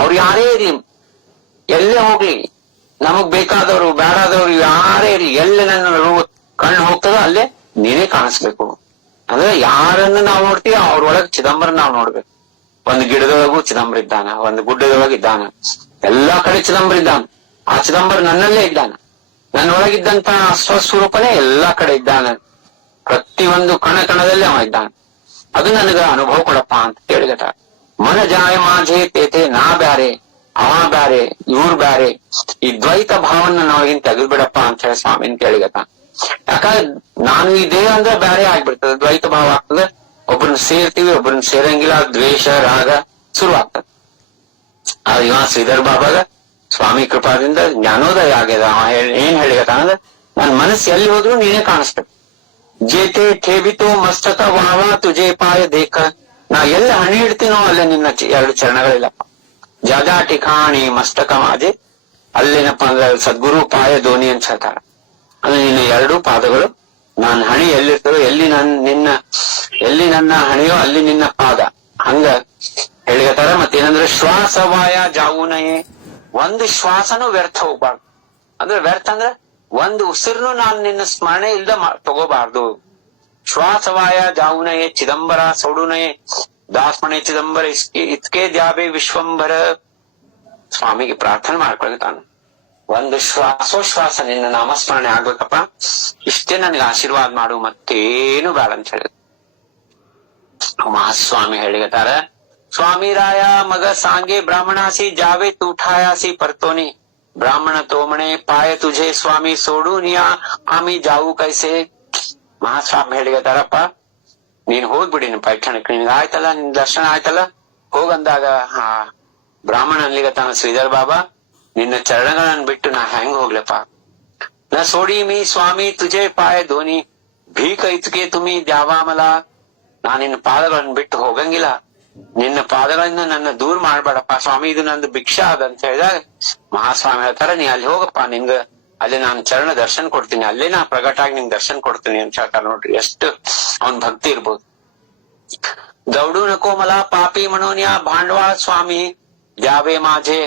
ಅವ್ರು ಯಾರೇ ಇರಿ, ಎಲ್ಲೇ ಹೋಗ್ಲಿ, ನಮಗ್ ಬೇಕಾದವರು ಬೇಡಾದವ್ರು ಯಾರೇ ಇರಿ, ಎಲ್ಲಿ ನನ್ನ ಕಣ್ಣು ಹೋಗ್ತದ ಅಲ್ಲೇ ನೀನೇ ಕಾಣಿಸ್ಬೇಕು. ಅಂದ್ರೆ ಯಾರನ್ನ ನಾವ್ ನೋಡ್ತೀವಿ ಅವ್ರೊಳಗ್ ಚಿದಂಬರ ನಾವ್ ನೋಡ್ಬೇಕು. ಒಂದು ಗಿಡದೊಳಗೂ ಚಿದಂಬರ ಇದ್ದಾನ, ಒಂದು ಗುಡ್ಡದೊಳಗ ಇದ್ದಾನ, ಎಲ್ಲಾ ಕಡೆ ಚಿದಂಬರ ಇದ್ದಾನ. ಆ ಚಿದಂಬರ ನನ್ನಲ್ಲೇ ಇದ್ದಾನ. ನನ್ನೊಳಗಿದ್ದಂತ ಸ್ವಸ್ವರೂಪನೇ ಎಲ್ಲಾ ಕಡೆ ಇದ್ದಾನ. ಪ್ರತಿಯೊಂದು ಕಣದಲ್ಲಿ ಅವ ಇದ್ದಾನ. ಅದು ನನಗ ಅನುಭವ ಕೊಡಪ್ಪ ಅಂತ ಕೇಳಿಗಟ. ಮನ ಜಾಯ ಮಾঝে ತೇತೆ, ನಾ ಬ್ಯಾರೆ ಅವ ಬ್ಯಾರೆ ಇವ್ರು ಬ್ಯಾರೆ, ಈ ದ್ವೈತ ಭಾವನ್ನ ನಾವಿನ್ ತೆಗೆದು ಬಿಡಪ್ಪ ಅಂತ ಹೇಳಿ ಸ್ವಾಮಿನ್ ಕೇಳಿಗತ. ಯಾಕಂದ್ರೆ ನಾನು ಈ ದೇಹ ಅಂದ್ರೆ ಬ್ಯಾರೆ ಆಗ್ಬಿಡ್ತದೆ, ದ್ವೈತ ಭಾವ ಆಗ್ತದೆ. ಒಬ್ಬರನ್ನ ಸೇರ್ತೀವಿ, ಒಬ್ಬರನ್ನ ಸೇರಂಗಿಲ್ಲ, ದ್ವೇಷ ರಾಗ ಶುರು ಆಗ್ತದೆ. ಇವ ಶ್ರೀಧರ್ ಬಾಬಾಗ ಸ್ವಾಮಿ ಕೃಪಾದಿಂದ ಜ್ಞಾನೋದಯ ಆಗ್ಯದ. ಏನ್ ಹೇಳಿಗತ ಅಂದ್ರೆ, ನನ್ ಮನಸ್ಸು ಎಲ್ಲಿ ಹೋದ್ರು ನೀನೇ ಕಾಣಿಸ್ಬೇಕು. ಜೇತೆ ಠೇಬಿತೋ ಮಸ್ತಕ ವಾವ ತುಜೆ ಪಾಯ ದೇಖ. ನಾ ಎಲ್ಲ ಹಣಿ ಇಡ್ತೀನೋ ಅಲ್ಲೇ ನಿನ್ನ 2 ಚರಣಗಳಿಲ್ಲಪ್ಪ. ಜಾಜಾ ಠಿಕಾಣಿ ಮಸ್ತಕ ಮಾಜೆ, ಅಲ್ಲೇನಪ್ಪ ಅಂದ್ರೆ ಸದ್ಗುರು ಪಾಯ ಧೋನಿ ಅಂತ ಹೇಳ್ತಾರ. ಅಂದ್ರೆ ನಿನ್ನ 2 ಪಾದಗಳು, ನಾನ್ ಹಣಿ ಎಲ್ಲಿರ್ತದೋ, ಎಲ್ಲಿ ನನ್ನ ಹಣಿಯೋ ಅಲ್ಲಿ ನಿನ್ನ ಪಾದ. ಹಂಗ ಹೇಳಿಗತ್ತಾರ. ಮತ್ತೇನಂದ್ರೆ ಶ್ವಾಸವಾಯ ಜಾವುನಯೇ, ಒಂದು ಶ್ವಾಸನೂ ವ್ಯರ್ಥ ಹೋಗ್ಬಾರ್ದು. ಅಂದ್ರೆ ವ್ಯರ್ಥ ಅಂದ್ರೆ ಒಂದು ಉಸಿರ್ನು ನಾನು ನಿನ್ನ ಸ್ಮರಣೆ ಇಲ್ದ ತಗೋಬಾರ್ದು. ಶ್ವಾಸವಾಯ ಜಾವುನಯೇ ಚಿದಂಬರ ಸೌಡುನಯೇ ದಾಸ್ಮಣೆ ಚಿದಂಬರ ಇತ್ಕೆ ದ್ಯಾಬೆ ವಿಶ್ವಂಬರ. ಸ್ವಾಮಿಗೆ ಪ್ರಾರ್ಥನೆ ಮಾಡ್ಕೊಳ್ತಾನೆ, ಒಂದು ಶ್ವಾಸೋಶ್ವಾಸ ನಿನ್ನ ನಾಮಸ್ಮರಣೆ ಆಗ್ಬೇಕಪ್ಪ, ಇಷ್ಟೇ ನನಗೆ ಆಶೀರ್ವಾದ ಮಾಡು, ಮತ್ತೇನು ಬೇಡ ಅಂತ ಹೇಳಿ ಮಹಾಸ್ವಾಮಿ ಹೇಳಿಗತಾರ. ಸ್ವಾಮಿ ರಾಯ ಮಗ ಸಾಂಗೆ ಬ್ರಾಹ್ಮಣಾಸಿ ಜಾವೆ ತೂಠಾಯಾಸಿ ಪರ್ತೋನಿ ಬ್ರಾಹ್ಮಣ ತೋಮಣೆ ಪಾಯ ತುझे ಸ್ವಾಮಿ ಸೋಡು ನಿಯಾ ಆಮಿ ಜಾವು ಕೈಸೆ. ಮಹಾಸ್ವಾಮಿ ಹೇಳಿಗತಾರಪ್ಪ, ನೀನ್ ಹೋಗ್ಬಿಡಿ ಪೈಠಣಕ್ಕೆ, ನಿನ್ಗೆ ಆಯ್ತಲ್ಲ, ನಿನ್ ದರ್ಶನ ಆಯ್ತಲ್ಲ, ಹೋಗಂದಾಗ ಆ ಬ್ರಾಹ್ಮಣ ಅನ್ಲಿಗತ್ತಾನ, ಶ್ರೀಧರ್ ಬಾಬಾ ನಿನ್ನ ಚರಣಗಳನ್ನ ಬಿಟ್ಟು ನಾ ಹೆಂಗ್ ಹೋಗ್ಲಪ್ಪ. ನ ಸೋಡಿ ಮೀ ಸ್ವಾಮಿ ತುझे ಪಾಯ ಧೋನಿ ಭೀಕ ಇತ್ಕೆ ತುಮಿ ದ್ಯಾವಾಮಲ. ನಾ ನಿನ್ನ ಪಾದಗಳನ್ನ ಬಿಟ್ಟು ಹೋಗಂಗಿಲ್ಲ, ನಿನ್ನ ಪಾದಗಳಿಂದ ನನ್ನ ದೂರ ಮಾಡ್ಬೇಡಪ್ಪ ಸ್ವಾಮಿ, ಇದು ನಂದು ಭಿಕ್ಷಾ ಅದಂತ ಹೇಳಿದಾಗ ಮಹಾಸ್ವಾಮಿ ಹೇಳ್ತಾರ, ನೀ ಅಲ್ಲಿ ಹೋಗಪ್ಪ, ನಿನ್ಗ ಅಲ್ಲಿ ನಾನು ಚರಣ ದರ್ಶನ ಕೊಡ್ತೀನಿ, ಅಲ್ಲೇ ನಾ ಪ್ರಗಟ ಆಗಿ ನಿಂಗೆ ದರ್ಶನ ಕೊಡ್ತೀನಿ ಅಂತ ಹೇಳ್ತಾರ. ನೋಡ್ರಿ ಎಷ್ಟು ಅವನ್ ಭಕ್ತಿ ಇರ್ಬೋದು. ದೌಡು ನಕೋಮಲ ಪಾಪಿ ಮನೋನ್ಯ ಭಾಂಡವಾಳ ಸ್ವಾಮಿ ದ್ಯಾವೆ ಮಾঝে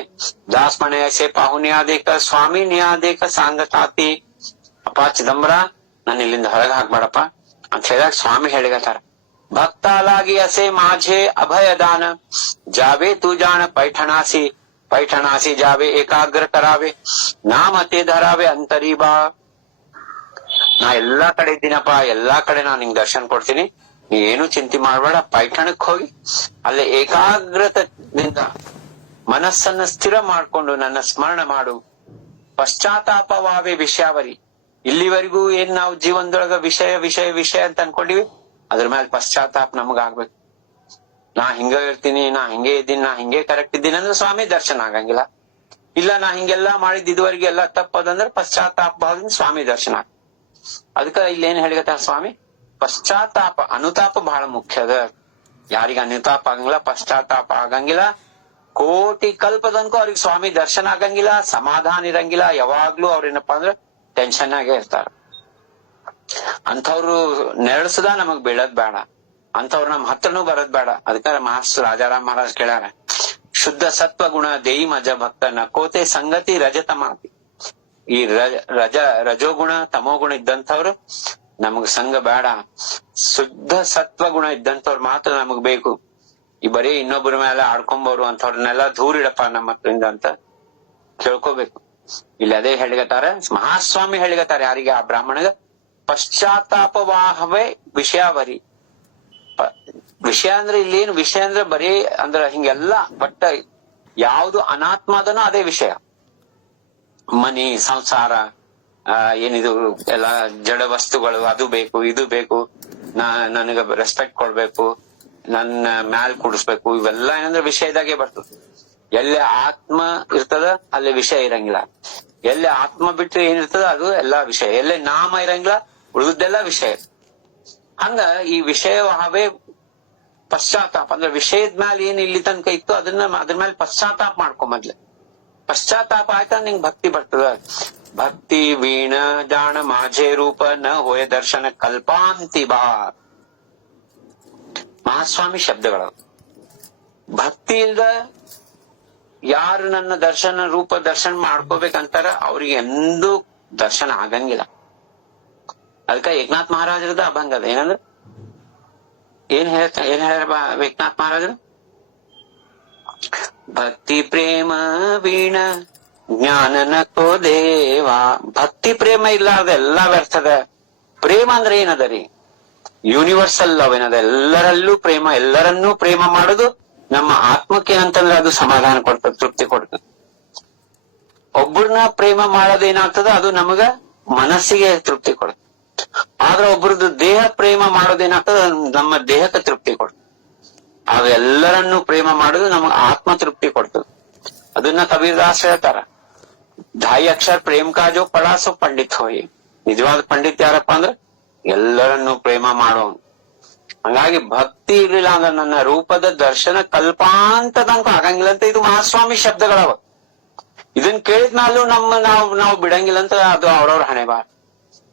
ದಾಸ್ ಮನೆ ಐಸೆ ಪಾಹುನ್ಯಾ ದೇಕ ಸ್ವಾಮಿ ನ್ಯಾ ದೇಕ ಸಾಂಗತಾತಿ. ಅಪ್ಪ ಚಿದಂಬರ, ನನ್ನ ಇಲ್ಲಿಂದ ಹೊರಗೆ ಹಾಕ್ಬೇಡಪ್ಪ ಅಂತ ಹೇಳಿದಾಗ ಸ್ವಾಮಿ ಹೇಳಿಗತ್ತಾರ, ಭಕ್ತಾಲಾಗಿ ಅಸೆ ಮಾঝे ಅಭಯದಾನ ಜಾವೆ ತು ಜಾಣ ಪೈಠಣಾಸಿ ಪೈಠಣಾಸಿ ಜಾವೆ ಏಕಾಗ್ರ ಕರಾವೆ ನಾಮತೆ ಧರಾವೆ ಅಂತರಿ ಬಾ. ನಾ ಎಲ್ಲಾ ಕಡೆ ಇದ್ದೀನಪ್ಪ, ಎಲ್ಲಾ ಕಡೆ ನಾನು ನಿಂಗೆ ದರ್ಶನ ಕೊಡ್ತೀನಿ, ನೀ ಏನು ಚಿಂತೆ ಮಾಡ್ಬೇಡ, ಪೈಠಣಕ್ ಹೋಗಿ ಅಲ್ಲೇ ಏಕಾಗ್ರತದಿಂದ ಮನಸ್ಸನ್ನ ಸ್ಥಿರ ಮಾಡ್ಕೊಂಡು ನನ್ನ ಸ್ಮರಣ ಮಾಡು. ಪಶ್ಚಾತ್ತಾಪವಾವೆ ವಿಷಯಾವರಿ. ಇಲ್ಲಿವರೆಗೂ ಏನ್ ನಾವು ಜೀವನದೊಳಗ ವಿಷಯ ವಿಷಯ ವಿಷಯ ಅಂತ ಅನ್ಕೊಂಡಿವಿ, ಅದ್ರ ಮೇಲೆ ಪಶ್ಚಾತ್ತಾಪ ನಮಗಾಗ್ಬೇಕು. ನಾ ಹಿಂಗ ಇರ್ತೀನಿ, ನಾ ಹಿಂಗೆ ಇದ್ದೀನಿ, ನಾ ಹಿಂಗೆ ಕರೆಕ್ಟ್ ಇದ್ದೀನಿ ಅಂದ್ರೆ ಸ್ವಾಮಿ ದರ್ಶನ ಆಗಂಗಿಲ್ಲ. ಇಲ್ಲ ನಾ ಹಿಂಗೆಲ್ಲಾ ಮಾಡಿದ್ ಇದುವರೆಗೆ ಎಲ್ಲ ತಪ್ಪದಂದ್ರೆ ಪಶ್ಚಾತ್ತಾಪ ಭಾವದಿಂದ ಸ್ವಾಮಿ ದರ್ಶನ ಆಗ. ಅದಕ್ಕ ಇಲ್ಲೇನ್ ಹೇಳಿಗತ್ತ ಸ್ವಾಮಿ, ಪಶ್ಚಾತ್ತಾಪ ಅನುತಾಪ ಬಹಳ ಮುಖ್ಯ ಅದ. ಯಾರಿಗ ಅನುತಾಪ ಆಗಂಗಿಲ್ಲ, ಪಶ್ಚಾತ್ತಾಪ ಆಗಂಗಿಲ್ಲ, ಕೋಟಿ ಕಲ್ಪದನ್ಕೂ ಅವ್ರಿಗೆ ಸ್ವಾಮಿ ದರ್ಶನ ಆಗಂಗಿಲ್ಲ, ಸಮಾಧಾನ ಇರಂಗಿಲ್ಲ. ಯಾವಾಗ್ಲೂ ಅವ್ರೇನಪ್ಪಾ ಅಂದ್ರೆ ಟೆನ್ಷನ್ ಆಗೇ ಇರ್ತಾರ. ಅಂಥವ್ರು ನೆರಳಿಸದ ನಮಗ್ ಬೀಳದ್ ಬೇಡ, ಅಂಥವ್ರು ನಮ್ ಹತ್ರನೂ ಬರೋದ್ ಬೇಡ. ಅದಕ್ಕೆ ಮಹಾರಾಜ್ ರಾಜಾರಾಮ್ ಮಹಾರಾಜ್ ಕೇಳ್ಯಾರ, ಶುದ್ಧ ಸತ್ವ ಗುಣ ದೇಯಿ ಮಜ ಭಕ್ತ ನಕೋತೆ ಸಂಗತಿ ರಜತ ಮಾತಿ. ಈ ರಜೋಗುಣ ತಮೋಗುಣ ಇದ್ದಂಥವ್ರು ನಮಗ್ ಸಂಘ ಬೇಡ, ಶುದ್ಧ ಸತ್ವ ಗುಣ ಇದ್ದಂಥವ್ರು ಮಾತ್ರ ನಮಗ್ ಬೇಕು. ಈ ಬರೀ ಇನ್ನೊಬ್ಬರ ಮೇಲೆ ಆಡ್ಕೊಂಬೋರು ಅಂಥವ್ರನ್ನೆಲ್ಲ ದೂರ ಇಡಪ್ಪ ನಮ್ಮ ಹತ್ರಿಂದ ಅಂತ ಕೇಳ್ಕೋಬೇಕು. ಇಲ್ಲಿ ಅದೇ ಹೇಳಿಗತಾರೆ ಮಹಾಸ್ವಾಮಿ ಹೇಳಿಗತಾರೆ ಯಾರಿಗೆ, ಆ ಬ್ರಾಹ್ಮಣಗ ಪಶ್ಚಾತ್ತಾಪವಾಹವೇ ವಿಷಯಾವರಿ. ವಿಷಯ ಅಂದ್ರೆ ಇಲ್ಲೇನು ವಿಷಯ ಅಂದ್ರೆ ಬರೀ ಅಂದ್ರ ಹಿಂಗೆಲ್ಲ, ಬಟ್ ಯಾವ್ದು ಅನಾತ್ಮ ಅದನೋ ಅದೇ ವಿಷಯ. ಮನಿ ಸಂಸಾರ ಏನಿದು ಎಲ್ಲ ಜಡ ವಸ್ತುಗಳು, ಅದು ಬೇಕು ಇದು ಬೇಕು, ನನಗ ರೆಸ್ಪೆಕ್ಟ್ ಕೊಡ್ಬೇಕು, ನನ್ನ ಮ್ಯಾಲ್ ಕೂಡಿಸ್ಬೇಕು, ಇವೆಲ್ಲ ಏನಂದ್ರೆ ವಿಷಯದಾಗೆ ಬರ್ತದೆ. ಎಲ್ಲಿ ಆತ್ಮ ಇರ್ತದ ಅಲ್ಲಿ ವಿಷಯ ಇರಂಗಿಲ್ಲ, ಎಲ್ಲಿ ಆತ್ಮ ಬಿಟ್ರೆ ಏನಿರ್ತದ ಅದು ಎಲ್ಲಾ ವಿಷಯ, ಎಲ್ಲಿ ನಾಮ ಇರಂಗಿಲ್ಲ ಉಳಿದೆಲ್ಲ ವಿಷಯ. ಹಂಗ ಈ ವಿಷಯವೇ ಪಶ್ಚಾತ್ತಾಪ ಅಂದ್ರೆ ವಿಷಯದ ಮ್ಯಾಲ ಏನ್ ಇಲ್ಲಿ ತನಕ ಇತ್ತು ಅದನ್ನ ಅದ್ರ ಮೇಲೆ ಪಶ್ಚಾತ್ತಾಪ ಮಾಡ್ಕೊ ಮೊದ್ಲೆ. ಪಶ್ಚಾತ್ತಾಪ ಆಯ್ತಾ ನಿಂಗ್ ಭಕ್ತಿ ಬರ್ತದ. ಭಕ್ತಿ ವೀಣ ಜಾಣ ಮಾঝे ರೂಪ ನ ಹೋಯ ದರ್ಶನ ಕಲ್ಪಾಂತಿ ಬಾ. ಮಹಾಸ್ವಾಮಿ ಶಬ್ದಗಳು. ಭಕ್ತಿ ಇಲ್ದ ಯಾರು ನನ್ನ ದರ್ಶನ ರೂಪ ದರ್ಶನ ಮಾಡ್ಕೋಬೇಕಂತಾರ ಅವ್ರಿಗೆ ಎಂದೂ ದರ್ಶನ ಆಗಂಗಿಲ್ಲ. ಅದಕ್ಕ ಏಕನಾಥ್ ಮಹಾರಾಜರದ ಅಭಂಗ ಅದ. ಏನಂದ್ರ ಏನ್ ಹೇಳ್ಯಾರ ಏಕನಾಥ್ ಮಹಾರಾಜರು, ಭಕ್ತಿ ಪ್ರೇಮ ವೀಣ ಜ್ಞಾನ ನಕೋ ದೇವ. ಭಕ್ತಿ ಪ್ರೇಮ ಇರ್ಲಾರ್ದ ಎಲ್ಲಾ ವ್ಯರ್ಥದ. ಪ್ರೇಮ ಅಂದ್ರೆ ಏನದ ರೀ, ಯೂನಿವರ್ಸಲ್ ಲವ್ ಏನದ, ಎಲ್ಲರಲ್ಲೂ ಪ್ರೇಮ, ಎಲ್ಲರನ್ನೂ ಪ್ರೇಮ ಮಾಡೋದು ನಮ್ಮ ಆತ್ಮಕ್ಕೆ ಅಂತಂದ್ರೆ ಅದು ಸಮಾಧಾನ ಕೊಡ್ತದ, ತೃಪ್ತಿ ಕೊಡ್ತದ. ಒಬ್ಬರನ್ನ ಪ್ರೇಮ ಮಾಡೋದೇನಾಗ್ತದ ಅದು ನಮಗ ಮನಸ್ಸಿಗೆ ತೃಪ್ತಿ ಕೊಡ್ತದೆ. ಆದ್ರೆ ಒಬ್ರದ್ದು ದೇಹ ಪ್ರೇಮ ಮಾಡೋದೇನಾಗ್ತದ ನಮ್ಮ ದೇಹಕ್ಕೆ ತೃಪ್ತಿ ಕೊಡ್ತದೆ. ಅವೆಲ್ಲರನ್ನು ಪ್ರೇಮ ಮಾಡೋದು ನಮಗ ಆತ್ಮ ತೃಪ್ತಿ ಕೊಡ್ತದೆ. ಅದನ್ನ ಕಬೀರದಾಸ್ ಹೇಳ್ತಾರ, ಢಾಯಿ ಅಕ್ಷರ ಪ್ರೇಮ ಕಾ ಜೋ ಪಡಾ ಸೋ ಪಂಡಿತ್ ಹೋಯಿ. ನಿಜವಾದ ಪಂಡಿತ್ ಯಾರಪ್ಪ ಅಂದ್ರ ಎಲ್ಲರನ್ನು ಪ್ರೇಮ ಮಾಡೋನು. ಹಂಗಾಗಿ ಭಕ್ತಿ ಇರ್ಲಿಲ್ಲ ಅಂದ್ರೆ ನನ್ನ ರೂಪದ ದರ್ಶನ ಕಲ್ಪಾಂತದಂಕ ಆಗಂಗಿಲ್ಲ ಅಂತ ಇದು ಮಹಾಸ್ವಾಮಿ ಶಬ್ದಗಳವ. ಇದನ್ ಕೇಳಿದ್ಮೇಲೂ ನಾವು ಬಿಡಂಗಿಲ್ಲ ಅಂತ ಅದು ಅವ್ರವ್ರ ಹಣೆ ಬಾರ.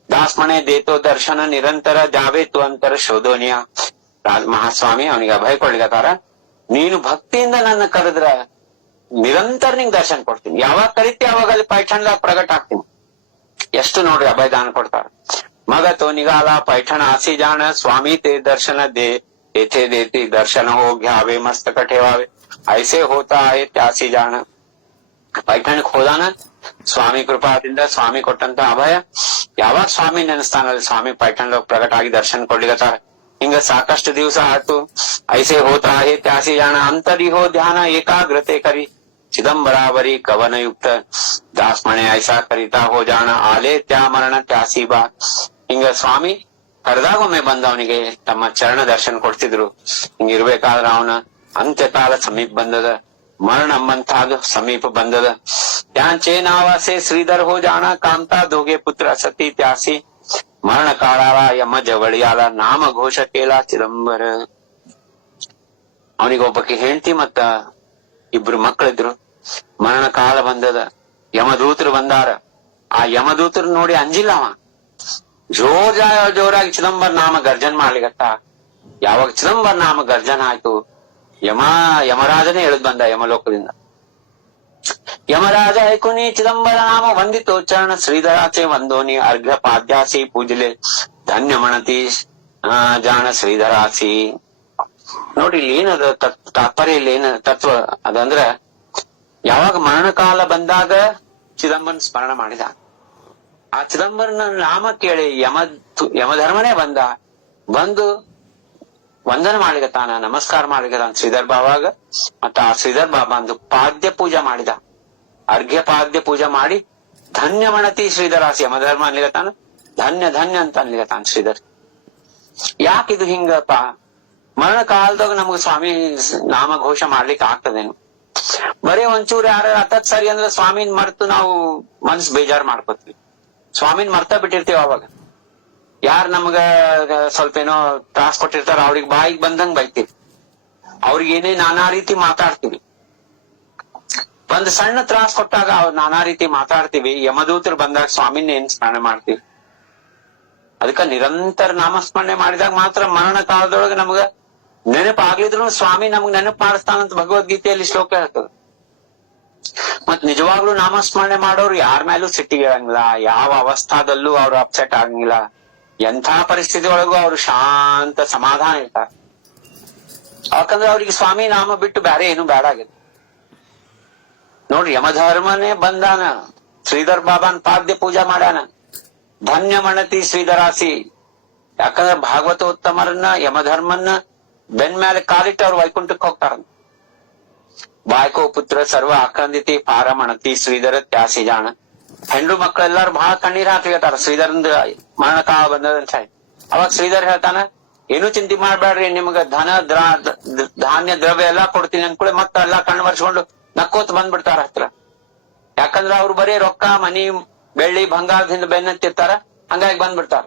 ದಾಸ್ಮಣೆ ದೇತೋ ದರ್ಶನ ನಿರಂತರ ಜಾವೇತು ಅಂತರ ಶೋಧೋನಿಯ. ಮಹಾಸ್ವಾಮಿ ಅವನಿಗೆ ಅಭಯ ಕೊಡ್ಲಿಕತ್ತಾರ, ನೀನು ಭಕ್ತಿಯಿಂದ ನನ್ನ ಕರೆದ್ರ ನಿರಂತರ ನಿಂಗ್ ದರ್ಶನ ಕೊಡ್ತೀನಿ. ಯಾವಾಗ ಕರಿತಿ ಅವಾಗ ಅಲ್ಲಿ ಪೈಠಾಣದಾಗ ಪ್ರಗಟ ಆಗ್ತೀನಿ. ಎಷ್ಟು ನೋಡ್ರಿ ಅಭಯದಾನ ಕೊಡ್ತಾರ. ಮಗ ತೋ ನಿಗಾಲ पैठण आसी जाण स्वामी ते दर्शन दे येथे देती दर्शन हो घ्यावे मस्तक ठेवावे ऐसे होता आहे त्यासी जाण. पैठणಕ್ಕೆ ಹೋದಾನ ಸ್ವಾಮಿ ಕೃಪಾದಿಂದ ಸ್ವಾಮಿ ಕೊಟ್ಟಂತ ಅಭಯ. ಯಾವಾಗ ಸ್ವಾಮಿ ನೆನೆಸ್ತಾನಲ್ಲಿ ಸ್ವಾಮಿ पैठणದಾಗ ಪ್ರಗಟ ಆಗಿ ದರ್ಶನ ಕೊಡ್ಲಿಕತ್ತಾರ. ಹಿಂಗ ಸಾಕಷ್ಟು ದಿವಸ ಆಯ್ತು. ಐಸೆ ಹೋತಾ आहे त्यासी जाण अंतरी हो ध्यान एकाग्रते करी चिदंबरावरी कवन युक्त दास म्हणे ऐसा करिता हो जाण आले त्या मरण त्यासी बा. ಹಿಂಗ ಸ್ವಾಮಿ ಕರೆದಾಗೊಮ್ಮೆ ಬಂದವನಿಗೆ ತಮ್ಮ ಚರಣ ದರ್ಶನ ಕೊಡ್ತಿದ್ರು. ಹಿಂಗಿರ್ಬೇಕಾದ್ರ ಅವನ ಅಂತ್ಯಕಾಲ ಸಮೀಪ ಬಂದದ, ಮರಣ ಎಂಬಂತಹದ್ದು ಸಮೀಪ ಬಂದದ. त्यांचे नावासे श्रीधर हो जाणा कामता दोघे पुत्र सती त्यासी मरण काळाला यम जवळी आला नाम घोष केला ಚಿದಂಬರ. ಅವನಿಗೊಬ್ಬಕ್ಕೆ ಹೆಂಡತಿ ಮತ್ತ ಇಬ್ರು ಮಕ್ಕಳಿದ್ರು. ಮರಣ ಕಾಲ ಬಂದದ, ಯಮದೂತರು ಬಂದಾರ. ಆ ಯಮದೂತರು ನೋಡಿ ಅಂಜಿಲ್ಲ ಅವ. ಜೋರಾಗಿ ಚಿದಂಬರ ನಾಮ ಗರ್ಜನ್ ಮಾಡ್ಲಿಗತ್ತ. ಯಾವಾಗ ಚಿದಂಬರ ನಾಮ ಗರ್ಜನ ಆಯ್ತು, ಯಮರಾಜನೇ ಎಳೆದ್ ಬಂದ ಯಮಲೋಕದಿಂದ. ಯಮರಾಜ ಐಕುನಿ ಚಿದಂಬರ ನಾಮ ವಂದಿತೋ ಚರಣ ಶ್ರೀಧರಾಚೆ ವಂದೋನಿ ಅರ್ಘ್ಯ ಪಾದ್ಯಾಸಿ ಪೂಜಲೆ ಧನ್ಯ ಮಣತಿ ಜಾಣ ಶ್ರೀಧರಾಸಿ. ನೋಡಿ ಇಲ್ಲಿ ಏನದ ತಾತ್ಪರ್ಯ, ಇಲ್ಲಿ ಏನ ತತ್ವ ಅದಂದ್ರ, ಯಾವಾಗ ಮರಣಕಾಲ ಬಂದಾಗ ಚಿದಂಬರನ್ ಸ್ಮರಣ ಮಾಡಿದ. ಆ ಚಿದಂಬರನ ನಾಮ ಕೇಳಿ ಯಮಧರ್ಮನೇ ಬಂದು ವಂದನ ಮಾಡ್ಲಿಕತ್ತಾನ, ನಮಸ್ಕಾರ ಮಾಡ್ಲಿಕತ್ತಾನ ಶ್ರೀಧರ್ ಬಾವಾಗ. ಮತ್ತ ಆ ಶ್ರೀಧರ್ ಬಾಬಾ ಅಂದು ಪಾದ್ಯ ಪೂಜಾ ಮಾಡಿದ, ಅರ್ಘ್ಯ ಪಾದ್ಯ ಪೂಜಾ ಮಾಡಿ ಧನ್ಯ ಮಣತಿ ಶ್ರೀಧರಾಸಿ. ಯಮಧರ್ಮ ಅನ್ಲಿಕತ್ತಾನ, ಧನ್ಯ ಧನ್ಯ ಅಂತ ಅನ್ಲಿಕತ್ತಾನ ಶ್ರೀಧರ್. ಯಾಕಿದು ಹಿಂಗಪ್ಪ? ಮರಣ ಕಾಲದಾಗ ನಮಗ್ ಸ್ವಾಮಿ ನಾಮ ಘೋಷ ಮಾಡ್ಲಿಕ್ಕೆ ಆಗ್ತದೇನು? ಬರೀ ಒಂಚೂರು ಯಾರ ಹತ್ತತ್ ಸರಿ ಅಂದ್ರೆ ಸ್ವಾಮಿನ್ ಮರ್ತು ನಾವು ಮನ್ಸ್ ಬೇಜಾರ್ ಮಾಡ್ಕೋತೀವಿ, ಸ್ವಾಮಿನ್ ಮರ್ತ ಬಿಟ್ಟಿರ್ತೀವಿ. ಅವಾಗ ಯಾರ್ ನಮ್ಗ ಸ್ವಲ್ಪ ಏನೋ ತ್ರಾಸ್ ಕೊಟ್ಟಿರ್ತಾರ ಅವ್ರಿಗೆ ಬಾಯಿಗೆ ಬಂದಂಗ್ ಬೈತೀವಿ, ಅವ್ರಿಗೆ ಏನೇ ನಾನಾ ರೀತಿ ಮಾತಾಡ್ತೀವಿ. ಒಂದ್ ಸಣ್ಣ ತ್ರಾಸ್ ಕೊಟ್ಟಾಗ ಅವ್ರು ನಾನಾ ರೀತಿ ಮಾತಾಡ್ತೀವಿ. ಯಮದೂತರು ಬಂದಾಗ ಸ್ವಾಮಿನ ಏನ್ ಸ್ಮರಣೆ ಮಾಡ್ತೀವಿ. ಅದಕ್ಕ ನಿರಂತರ ನಾಮಸ್ಮರಣೆ ಮಾಡಿದಾಗ ಮಾತ್ರ ಮರಣ ಕಾಲದೊಳಗೆ ನಮ್ಗ ನೆನಪಾಗ್ಲಿದ್ರು ಸ್ವಾಮಿ ನಮ್ಗ್ ನೆನಪು ಮಾಡಿಸ್ತಾನಂತ ಭಗವದ್ಗೀತೆಯಲ್ಲಿ ಶ್ಲೋಕ ಹೇಳ್ತದೆ. ಮತ್ ನಿಜವಾಗ್ಲೂ ನಾಮಸ್ಮರಣೆ ಮಾಡೋರು ಯಾರ ಮೇಲೂ ಸಿಟ್ಟಿಗೆ ಇರಂಗಿಲ್ಲ, ಯಾವ ಅವಸ್ಥಾದಲ್ಲೂ ಅವ್ರು ಅಪ್ಸೆಟ್ ಆಗಂಗಿಲ್ಲ. ಎಂಥ ಪರಿಸ್ಥಿತಿ ಒಳಗೂ ಅವ್ರು ಶಾಂತ ಸಮಾಧಾನ ಇರ್ತಾರೆ. ಯಾಕಂದ್ರೆ ಅವ್ರಿಗೆ ಸ್ವಾಮಿ ನಾಮ ಬಿಟ್ಟು ಬೇರೆ ಏನು ಬೇಡ ಆಗಿದೆ. ನೋಡ್ರಿ, ಯಮಧರ್ಮನೇ ಬಂದಾನ, ಶ್ರೀಧರ್ ಬಾಬಾನ್ ಪಾದ್ಯ ಪೂಜಾ ಮಾಡ್ಯಾನ, ಧನ್ಯ ಮಣತಿ ಶ್ರೀಧರಾಸಿ. ಯಾಕಂದ್ರೆ ಭಾಗವತೋತ್ತಮರನ್ನ ಯಮಧರ್ಮನ್ನ ಬೆನ್ ಮೇಲೆ ಕಾಲಿಟ್ಟು ಅವ್ರು ವೈಕುಂಠಕ್ಕೆ ಹೋಗ್ತಾರ. ಬಾಯ್ಕೋ ಪುತ್ರ ಸರ್ವ ಆಕ್ರಂದಿತಿ ಪಾರ ಮಣತಿ ಶ್ರೀಧರ ತ್ಯಾಸಿ ಜಾಣ. ಹೆಂಡ್ರು ಮಕ್ಕಳೆಲ್ಲಾರು ಬಹಳ ಕಣ್ಣೀರ್ ಹಾಕ್ಲಿಕತ್ತಾರ ಶ್ರೀಧರಂದ ಮರಣ ಕಾಲ ಬಂದದಂತ ಹೇಳಿ. ಅವಾಗ ಶ್ರೀಧರ್ ಹೇಳ್ತಾನ, ಏನು ಚಿಂತೆ ಮಾಡ್ಬೇಡ್ರಿ, ನಿಮ್ಗ ಧಾನ್ಯ ದ್ರವ್ಯ ಎಲ್ಲಾ ಕೊಡ್ತೀನಿ ಅನ್ಕೊಳ್ಳಿ ಮತ್ತ ಎಲ್ಲಾ ಕಣ್ಣು ಬರ್ಸ್ಕೊಂಡು ನಕ್ಕೋತ್ ಬಂದ್ಬಿಡ್ತಾರ ಹತ್ರ. ಯಾಕಂದ್ರ ಅವ್ರು ಬರೀ ರೊಕ್ಕ ಮನಿ ಬೆಳ್ಳಿ ಬಂಗಾರದಿಂದ ಬೆನ್ನತ್ತಿರ್ತಾರ, ಹಂಗಾಗಿ ಬಂದ್ಬಿಡ್ತಾರ.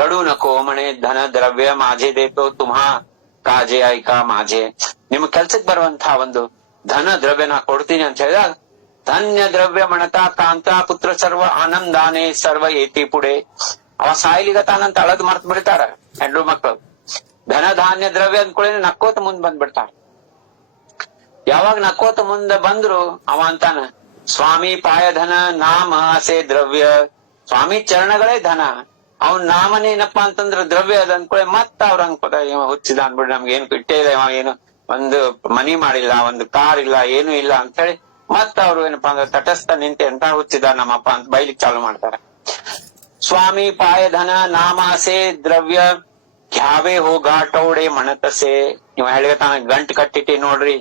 ರಡು ನಕೋ ಮಣೆ ಧನ ದ್ರವ್ಯ ಮಾಜೆ ದೇತೋ ತುಮಾ ಕಾಜೆ ಐಕಾ ಮಾಜೆ. ನಿಮ್ ಕೆಲ್ಸಕ್ ಬರುವಂತಹ ಒಂದು ಧನ ದ್ರವ್ಯ ನಾ ಕೊಡ್ತೀನಿ ಅಂತ ಹೇಳಿದಾಗ, ಧನ್ಯ ದ್ರವ್ಯ ಮಣತ ಕಾಂತ ಪುತ್ರ ಸರ್ವ ಆನಂದಾನೆ ಸರ್ವ ಏತಿ ಪುಡೆ. ಅವ ಸಾಯ್ಲಿಗತಾನಂತ ಅಳದ್ ಮರ್ತ್ ಬಿಡ್ತಾರ ಹೆಂಡ್ರು ಮಕ್ಕಳು. ಧನ ಧಾನ್ಯ ದ್ರವ್ಯ ಅಂದ್ಕೊಳ್ಳಿ ನಕ್ಕೋತ ಮುಂದ್ ಬಂದ್ಬಿಡ್ತಾರ. ಯಾವಾಗ ನಕ್ಕೋತ ಮುಂದ ಬಂದ್ರು ಅವ ಅಂತಾನ, ಸ್ವಾಮಿ ಪಾಯ ಧನ ನಾಮ ಆಸೆ ದ್ರವ್ಯ. ಸ್ವಾಮಿ ಚರಣಗಳೇ ಧನ, ಅವನ್ ನಾಮನೇ ಏನಪ್ಪಾ ಅಂತಂದ್ರ ದ್ರವ್ಯ ಅದ ಅನ್ಕೊಳ್ಳಿ. ಮತ್ತ ಅವ್ರ ಅನ್ಕೋತ ಇವ ಹುಚ್ಚಿದ ಅನ್ಬಿಡ್ರಿ, ನಮ್ಗೆ ಏನು ಇಟ್ಟೇ ಇಲ್ಲ, ಇವ ಏನು ಒಂದು ಮನಿ ಮಾಡಿಲ್ಲ, ಒಂದು ಕಾರ್ ಇಲ್ಲ, ಏನು ಇಲ್ಲ ಅಂತ ಹೇಳಿ ಮತ್ತ ಅವ್ರು ಏನಪ್ಪಾ ಅಂದ್ರೆ ತಟಸ್ಥ ನಿಂತೆ ಎಂತ ಹುಚ್ಚಿದ ನಮ್ಮಪ್ಪ ಅಂತ ಬೈಲಿಕ್ ಚಾಲು ಮಾಡ್ತಾರ. ಸ್ವಾಮಿ ಪಾಯ ಧನ ನಾಮಾಸೆ ದ್ರವ್ಯ ಘ್ಯಾವೆ ಹೋ ಘಾಟೌಡೆ ಮಣತಸೆ. ಇವ ಹೇಳಿತಾನ, ಗಂಟು ಕಟ್ಟಿಟ್ಟಿ ನೋಡ್ರಿ,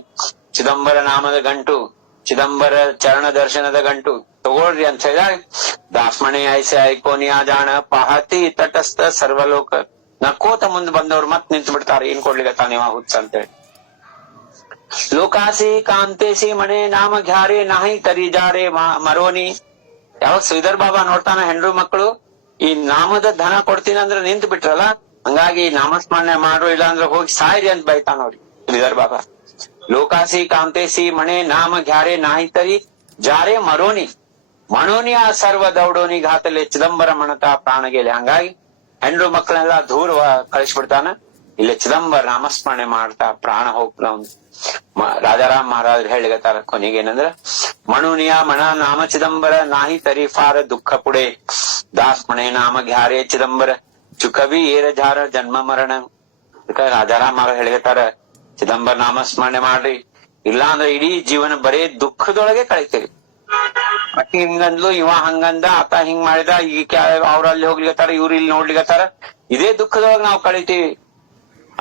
ಚಿದಂಬರ ನಾಮದ ಗಂಟು, ಚಿದಂಬರ ಚರಣ ದರ್ಶನದ ಗಂಟು ತಗೊಳ್ರಿ ಅಂತ ಹೇಳಿದಾಗ, ದಾಸ್ಮಣೆ ಐಸೆ ಐಕೋನಿಯಾ ಜಾಣ ಪಾಹತಿ ತಟಸ್ಥ ಸರ್ವಲೋಕ. ನಕ್ಕೋತ ಮುಂದ್ ಬಂದವ್ರು ಮತ್ ನಿಂತು ಬಿಡ್ತಾರ, ಏನ್ ಕೊಡ್ಲಿಗತ್ತಾನ ಇವ ಹುಚ್ಚ ಅಂತೇಳಿ. ಲೋಕಾಸಿ ಕಾಂತೇಸಿ ಮಣೆ ನಾಮ ಘ್ಯಾರೆ ನಾಹಿ ಕರಿ ಜಾರೆ ಮರೋನಿ. ಯಾವಾಗ ಶ್ರೀಧರ್ ಬಾಬಾ ನೋಡ್ತಾನ ಹೆಂಡ್ರು ಮಕ್ಕಳು ಈ ನಾಮದ ಧನ ಕೊಡ್ತೀನಿ ಅಂದ್ರೆ ನಿಂತು ಬಿಟ್ರಲ್ಲ, ಹಂಗಾಗಿ ನಾಮಸ್ಮರಣೆ ಮಾಡ್ರು, ಇಲ್ಲ ಅಂದ್ರೆ ಹೋಗಿ ಸಾಯ್ರಿ ಅಂತ ಬೈತಾನ ನೋಡಿ ಶ್ರೀಧರ್ ಬಾಬಾ. ಲೋಕಾಸಿ ಕಾಂತೇಸಿ ಮಣೆ ನಾಮ ಘ್ಯಾರೆ ನಾಹಿ ತರಿ ಜಾರೆ ಮರೋನಿ ಮಣೋನಿಯ ಸರ್ವ ದೌಡೋನಿ ಘಾತಲೆ ಚಿದಂಬರ ಮಣತ ಪ್ರಾಣಗೆಲೆ. ಹಂಗಾಗಿ ಹೆಂಡ್ರು ಮಕ್ಕಳನ್ನೆಲ್ಲ ದೂರ ಕಳಿಸ್ಬಿಡ್ತಾನ. ಇಲ್ಲಿ ಚಿದಂಬರ ನಾಮಸ್ಮರಣೆ ಮಾಡ್ತಾ ಪ್ರಾಣ ಹೋಗ್ತಾ ರಾಜಾರಾಮ್ ಮಹಾರಾಜರು ಹೇಳಿಗತ್ತಾರ ಕೊನೆಗೆ ಏನಂದ್ರ ಮಣುನಿಯ ಮಣ ನಾಮ ಚಿದಂಬರ ನಾಹಿ ತರಿಫಾರ ದುಃಖ ಪುಡೆ ದಾಸ್ ಮಣೆ ನಾಮ ಘ್ಯಾರೆ ಚಿದಂಬರ ಚುಕವಿ ಏರ ಜಾರ ಜನ್ಮ ಮರಣ ಅದಕ್ಕ ರಾಜಾರಾಮ್ ಮಹಾರಾಜ್ ಹೇಳಿಗತ್ತಾರ ಚಿದಂಬರ ನಾಮಸ್ಮರಣೆ ಮಾಡ್ರಿ, ಇಲ್ಲಾ ಅಂದ್ರೆ ಇಡೀ ಜೀವನ ಬರೇ ದುಃಖದೊಳಗೆ ಕಳಿತೀರಿ. ಅಕ್ಕಿ ಹಿಂಗಂದ್ಲು, ಇವ ಹಂಗಂದ, ಆತ ಹಿಂಗ್ ಮಾಡಿದ, ಈಗ ಅವ್ರಲ್ಲಿ ಹೋಗ್ಲಿಗತ್ತಾರ, ಇವ್ರು ಇಲ್ಲಿ ನೋಡ್ಲಿಗತ್ತಾರ, ಇದೇ ದುಃಖದೊಳಗ ನಾವ್ ಕಳಿತೀವಿ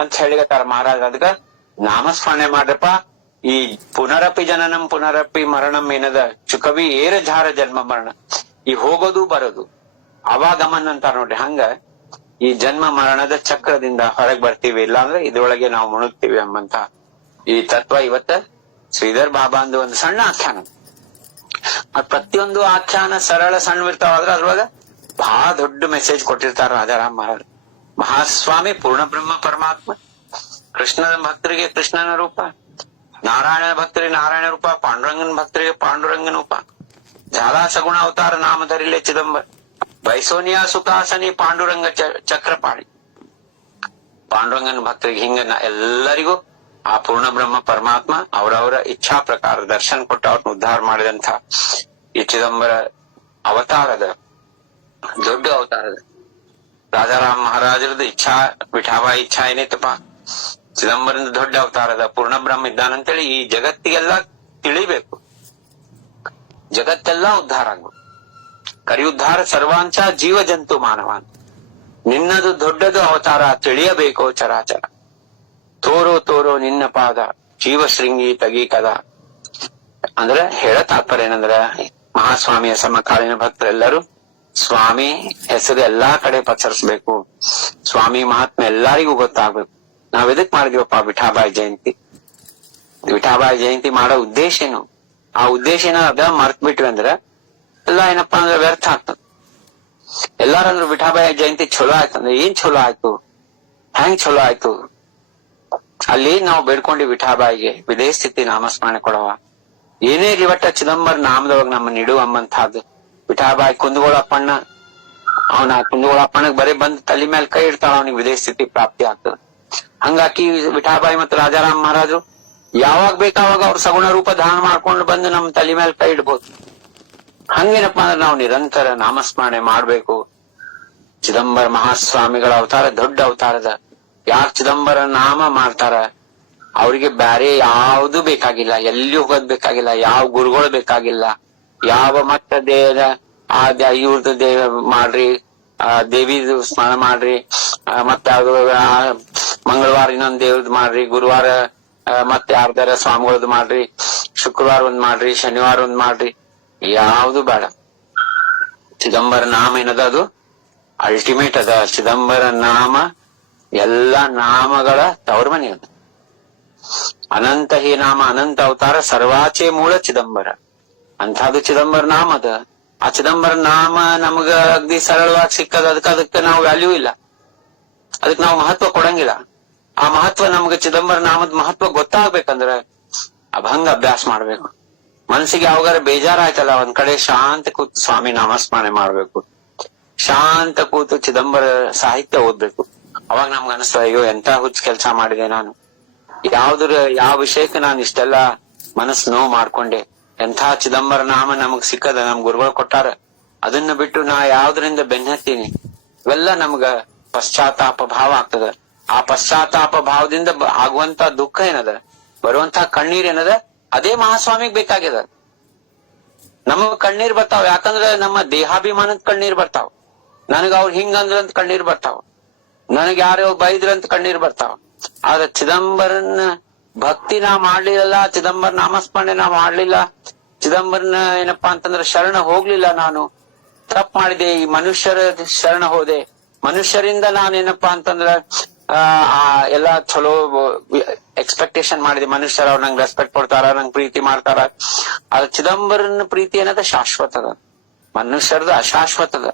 ಅಂತ ಹೇಳಿಗತ್ತಾರ ಮಹಾರಾಜ. ಅದಕ್ಕ ನಾಮಸ್ಮರಣೆ ಮಾಡ್ರಪ್ಪ. ಈ ಪುನರಪಿ ಜನನಂ ಪುನರಪಿ ಮರಣಂ ಏನದ ಚುಕವಿ ಏರ ಜಾರ ಜನ್ಮ ಮರಣ, ಈ ಹೋಗೋದು ಬರೋದು ಅವಾಗಮನ್ ಅಂತಾರ ನೋಡ್ರಿ. ಹಂಗ ಈ ಜನ್ಮ ಮರಣದ ಚಕ್ರದಿಂದ ಹೊರಗ್ ಬರ್ತೀವಿ, ಇಲ್ಲಾಂದ್ರೆ ಇದ್ರೊಳಗೆ ನಾವು ಮುಣುಗ್ತೀವಿ ಎಂಬಂತ ಈ ತತ್ವ ಇವತ್ತ ಶ್ರೀಧರ್ ಬಾಬಾ ಅಂದು ಒಂದು ಸಣ್ಣ ಆಖ್ಯಾನ. ಅದ್ ಪ್ರತಿಯೊಂದು ಆಖ್ಯಾನ ಸರಳ ಸಣ್ಣವಿರ್ತಾವ, ಆದ್ರ ಅದ್ರೊಳಗ ಬಹಳ ದೊಡ್ಡ ಮೆಸೇಜ್ ಕೊಟ್ಟಿರ್ತಾರ ರಾಜಾರಾಮ್ ಮಹಾರಾಜ್. ಮಹಾಸ್ವಾಮಿ ಪೂರ್ಣ ಬ್ರಹ್ಮ ಪರಮಾತ್ಮ, ಕೃಷ್ಣನ ಭಕ್ತರಿಗೆ ಕೃಷ್ಣನ ರೂಪ, ನಾರಾಯಣ ಭಕ್ತರಿಗೆ ನಾರಾಯಣ ರೂಪ, ಪಾಂಡುರಂಗನ ಭಕ್ತರಿಗೆ ಪಾಂಡುರಂಗನ ರೂಪ, ಜಾಲ ಸಗುಣ ಅವತಾರ ನಾಮಧರಿಲೆ ಚಿದಂಬರ, ಬೈಸೋನಿಯಾ ಸುಖಾಸನಿ ಪಾಂಡುರಂಗ ಚಕ್ರಪಾಣಿ. ಪಾಂಡುರಂಗನ ಭಕ್ತರಿಗೆ ಹಿಂಗ ಎಲ್ಲರಿಗೂ ಆ ಪೂರ್ಣ ಬ್ರಹ್ಮ ಪರಮಾತ್ಮ ಅವರವರ ಇಚ್ಛಾ ಪ್ರಕಾರ ದರ್ಶನ ಕೊಟ್ಟು ಅವ್ರನ್ನ ಉದ್ಧಾರ ಮಾಡಿದಂತ ಈ ಚಿದಂಬರ ಅವತಾರದ ದೊಡ್ಡ ಅವತಾರದ ರಾಜಾರಾಮ್ ಮಹಾರಾಜರದ ಇಚ್ಛಾ, ವಿಠಾಬಾಯಿ ಇಚ್ಛಾ ಏನೈತಪ್ಪ, ಚಿದಂಬರದ ದೊಡ್ಡ ಅವತಾರದ ಪೂರ್ಣ ಬ್ರಹ್ಮ ಇದ್ದಾನಂತೇಳಿ ಈ ಜಗತ್ತಿಗೆಲ್ಲ ತಿಳಿಬೇಕು, ಜಗತ್ತೆಲ್ಲ ಉದ್ಧಾರ ಆಗ್ಬೇಕು. ಕರಿ ಉದ್ಧಾರ ಸರ್ವಾಂಚ ಜೀವ ಜಂತು ಮಾನವಾನ್, ನಿನ್ನದು ದೊಡ್ಡದು ಅವತಾರ ತಿಳಿಯಬೇಕೋ ಚರಾಚರ, ತೋರೋ ತೋರೋ ನಿನ್ನ ಪಾದ ಜೀವ ಶೃಂಗಿ ತಗಿ ಕದ. ಅಂದ್ರೆ ಹೇಳ ತಾತ್ಪರ್ಯ ಏನಂದ್ರ ಮಹಾಸ್ವಾಮಿಯ ಸಮಕಾಲೀನ ಭಕ್ತರೆಲ್ಲರೂ ಸ್ವಾಮಿ ಹೆಸರು ಎಲ್ಲಾ ಕಡೆ ಪಸರಿಸ್ಬೇಕು, ಸ್ವಾಮಿ ಮಹಾತ್ಮ ಎಲ್ಲರಿಗೂ ಗೊತ್ತಾಗ್ಬೇಕು. ನಾವ್ ಎದಕ್ ಮಾಡಿದೀವಪ್ಪ ವಿಠಾಬಾಯಿ ಜಯಂತಿ? ವಿಠಾಬಾಯಿ ಜಯಂತಿ ಮಾಡೋ ಉದ್ದೇಶ ಏನು? ಆ ಉದ್ದೇಶ ಏನಾದ ಮರ್ತ್ ಬಿಟ್ವಿ ಅಂದ್ರ ಎಲ್ಲ ಏನಪ್ಪಾ ಅಂದ್ರೆ ವ್ಯರ್ಥ ಆಗ್ತದ. ಎಲ್ಲಾರಂದ್ರು ವಿಠಾಬಾಯಿ ಜಯಂತಿ ಚಲೋ ಆಯ್ತಂದ್ರೆ ಏನ್ ಚಲೋ ಆಯ್ತು, ಹೆಂಗ್ ಚಲೋ ಆಯ್ತು? ಅಲ್ಲಿ ನಾವು ಬೇಡ್ಕೊಂಡಿ ವಿಠಾಬಾಯಿಗೆ ವಿದೇಶ ಸ್ಥಿತಿ ನಾಮಸ್ಮರಣೆ ಕೊಡವ, ಏನೇ ಇವತ್ತ ಚಿದಂಬರ ನಾಮದೊಳಗ ನಮ್ಮ ಇಡುವಂಬಂತಹದ್ದು. ವಿಠಾಬಾಯಿ ಕುಂದಗೋಳಪ್ಪಣ್ಣ, ಅವನ ಕುಂದಗೋಳಪ್ಪಣ್ಣಗ್ ಬರೀ ಬಂದ್ ತಲೆ ಮೇಲೆ ಕೈ ಇಡ್ತಾಳ, ಅವನಿಗೆ ವಿದೇಶ ಸ್ಥಿತಿ ಪ್ರಾಪ್ತಿ ಆಗ್ತದ. ಹಂಗಾಕಿ ವಿಠಾಬಾಯಿ ಮತ್ತು ರಾಜಾರಾಮ್ ಮಹಾರಾಜರು ಯಾವಾಗ ಬೇಕಾವಾಗ ಅವ್ರ ಸಗುಣ ರೂಪ ಧಾರಣ ಮಾಡ್ಕೊಂಡು ಬಂದು ನಮ್ ತಲೆ ಮೇಲೆ ಕೈ ಇಡ್ಬೋದು. ಹಂಗೇನಪ್ಪಾ ಅಂದ್ರೆ ನಾವು ನಿರಂತರ ನಾಮಸ್ಮರಣೆ ಮಾಡ್ಬೇಕು. ಚಿದಂಬರ ಮಹಾಸ್ವಾಮಿಗಳ ಅವತಾರ ದೊಡ್ಡ ಅವತಾರದ. ಯಾರ್ ಚಿದಂಬರ ನಾಮ ಮಾಡ್ತಾರ ಅವ್ರಿಗೆ ಬ್ಯಾರೆ ಯಾವ್ದು ಬೇಕಾಗಿಲ್ಲ, ಎಲ್ಲಿ ಹೋಗೋದ್ ಬೇಕಾಗಿಲ್ಲ, ಯಾವ ಗುರುಗಳು ಬೇಕಾಗಿಲ್ಲ, ಯಾವ ಮತ್ತ ದೇವರ ಇವ್ರದ್ದು ದೇವ ಮಾಡ್ರಿ, ದೇವಿದು ಸ್ಮರಣ ಮಾಡ್ರಿ, ಮತ್ತೆ ಮಂಗಳವಾರ ಇನ್ನೊಂದ್ ದೇವ್ರದ್ ಮಾಡ್ರಿ, ಗುರುವಾರ ಮತ್ತೆ ಯಾರ್ದಾರ ಸ್ವಾಮಿಗಳದ್ದು ಮಾಡ್ರಿ, ಶುಕ್ರವಾರ ಒಂದ್ ಮಾಡ್ರಿ, ಶನಿವಾರ ಒಂದ್ ಮಾಡ್ರಿ, ಯಾವ್ದು ಬೇಡ. ಚಿದಂಬರ ನಾಮ ಏನದ ಅದು ಅಲ್ಟಿಮೇಟ್ ಅದ. ಚಿದಂಬರ ನಾಮ ಎಲ್ಲಾ ನಾಮಗಳ ತವರ್ ಮನೆ ಅದ. ಅನಂತ ಹಿ ನಾಮ ಅನಂತ ಅವತಾರ ಸರ್ವಾಚೆ ಮೂಲ ಚಿದಂಬರ ಅಂತಹದ್ದು ಚಿದಂಬರ ನಾಮ ಅದ. ಆ ಚಿದಂಬರ ನಾಮ ನಮಗ ಅಗ್ದಿ ಸರಳವಾಗಿ ಸಿಕ್ಕದ, ಅದಕ್ಕೆ ನಾವು ವ್ಯಾಲ್ಯೂ ಇಲ್ಲ, ಅದಕ್ಕೆ ನಾವು ಮಹತ್ವ ಕೊಡಂಗಿಲ್ಲ. ಆ ಮಹತ್ವ ನಮ್ಗೆ ಚಿದಂಬರ ನಾಮದ ಮಹತ್ವ ಗೊತ್ತಾಗ್ಬೇಕಂದ್ರ ಅಭಂಗ ಅಭ್ಯಾಸ ಮಾಡ್ಬೇಕು. ಮನಸ್ಸಿಗೆ ಯಾವಾಗಾರ ಬೇಜಾರಾಯ್ತಲ್ಲ, ಒಂದ್ ಕಡೆ ಶಾಂತ ಕೂತು ಸ್ವಾಮಿ ನಾಮಸ್ಮರಣೆ ಮಾಡ್ಬೇಕು, ಶಾಂತ ಕೂತು ಚಿದಂಬರ ಸಾಹಿತ್ಯ ಓದ್ಬೇಕು. ಅವಾಗ ನಮ್ಗ ಅನಿಸ್ತ, ಅಯ್ಯೋ ಎಂತ ಹುಚ್ಚ ಕೆಲ್ಸ ಮಾಡಿದೆ ನಾನು, ಯಾವ ವಿಷಯಕ್ಕೆ ನಾನು ಇಷ್ಟೆಲ್ಲ ಮನಸ್ಸು ನೋವು ಮಾಡ್ಕೊಂಡೆ. ಎಂಥ ಚಿದಂಬರ ನಾಮ ನಮಗ್ ಸಿಕ್ಕದ, ನಮ್ ಗುರುಗಳು ಕೊಟ್ಟಾರ, ಅದನ್ನ ಬಿಟ್ಟು ನಾ ಯಾವ್ದ್ರಿಂದ ಬೆನ್ನತ್ತೀನಿ. ಇವೆಲ್ಲ ನಮ್ಗ ಪಶ್ಚಾತ್ತಾಪ ಭಾವ ಆಗ್ತದ. ಆ ಪಶ್ಚಾತ್ತಾಪ ಭಾವದಿಂದ ಆಗುವಂತ ದುಃಖ ಏನದ, ಬರುವಂತ ಕಣ್ಣೀರ್ ಏನದ, ಅದೇ ಮಹಾಸ್ವಾಮಿಗ್ ಬೇಕಾಗ್ಯದ. ನಮಗ್ ಕಣ್ಣೀರ್ ಬರ್ತಾವ, ಯಾಕಂದ್ರೆ ನಮ್ಮ ದೇಹಾಭಿಮಾನದ ಕಣ್ಣೀರ್ ಬರ್ತಾವ. ನನಗ ಅವ್ರು ಹಿಂಗಂದ್ರಂತ ಕಣ್ಣೀರ್ ಬರ್ತಾವ, ನನಗ್ ಯಾರೋ ಬೈದ್ರಂತ ಕಣ್ಣೀರ್ ಬರ್ತಾವ. ಆದ್ರೆ ಚಿದಂಬರನ ಭಕ್ತಿ ನಾ ಮಾಡ್ಲಿಲ್ಲ, ಚಿದಂಬರ ನಾಮಸ್ಮರಣೆ ನಾ ಮಾಡ್ಲಿಲ್ಲ, ಚಿದಂಬರನ ಏನಪ್ಪಾ ಅಂತಂದ್ರೆ ಶರಣ ಹೋಗ್ಲಿಲ್ಲ, ನಾನು ತಪ್ಪು ಮಾಡಿದೆ, ಈ ಮನುಷ್ಯರ ಶರಣ ಹೋದೆ, ಮನುಷ್ಯರಿಂದ ನಾನೇನಪ್ಪಾ ಅಂತಂದ್ರ ಎಲ್ಲಾ ಚಲೋ ಎಕ್ಸ್ಪೆಕ್ಟೇಷನ್ ಮಾಡಿದೆ, ಮನುಷ್ಯರ ಅವ್ರು ನಂಗೆ ರೆಸ್ಪೆಕ್ಟ್ ಕೊಡ್ತಾರ, ನಂಗೆ ಪ್ರೀತಿ ಮಾಡ್ತಾರ. ಆದ್ರೆ ಚಿದಂಬರನ ಪ್ರೀತಿ ಏನದ ಶಾಶ್ವತದ, ಮನುಷ್ಯರದ ಅಶಾಶ್ವತದ.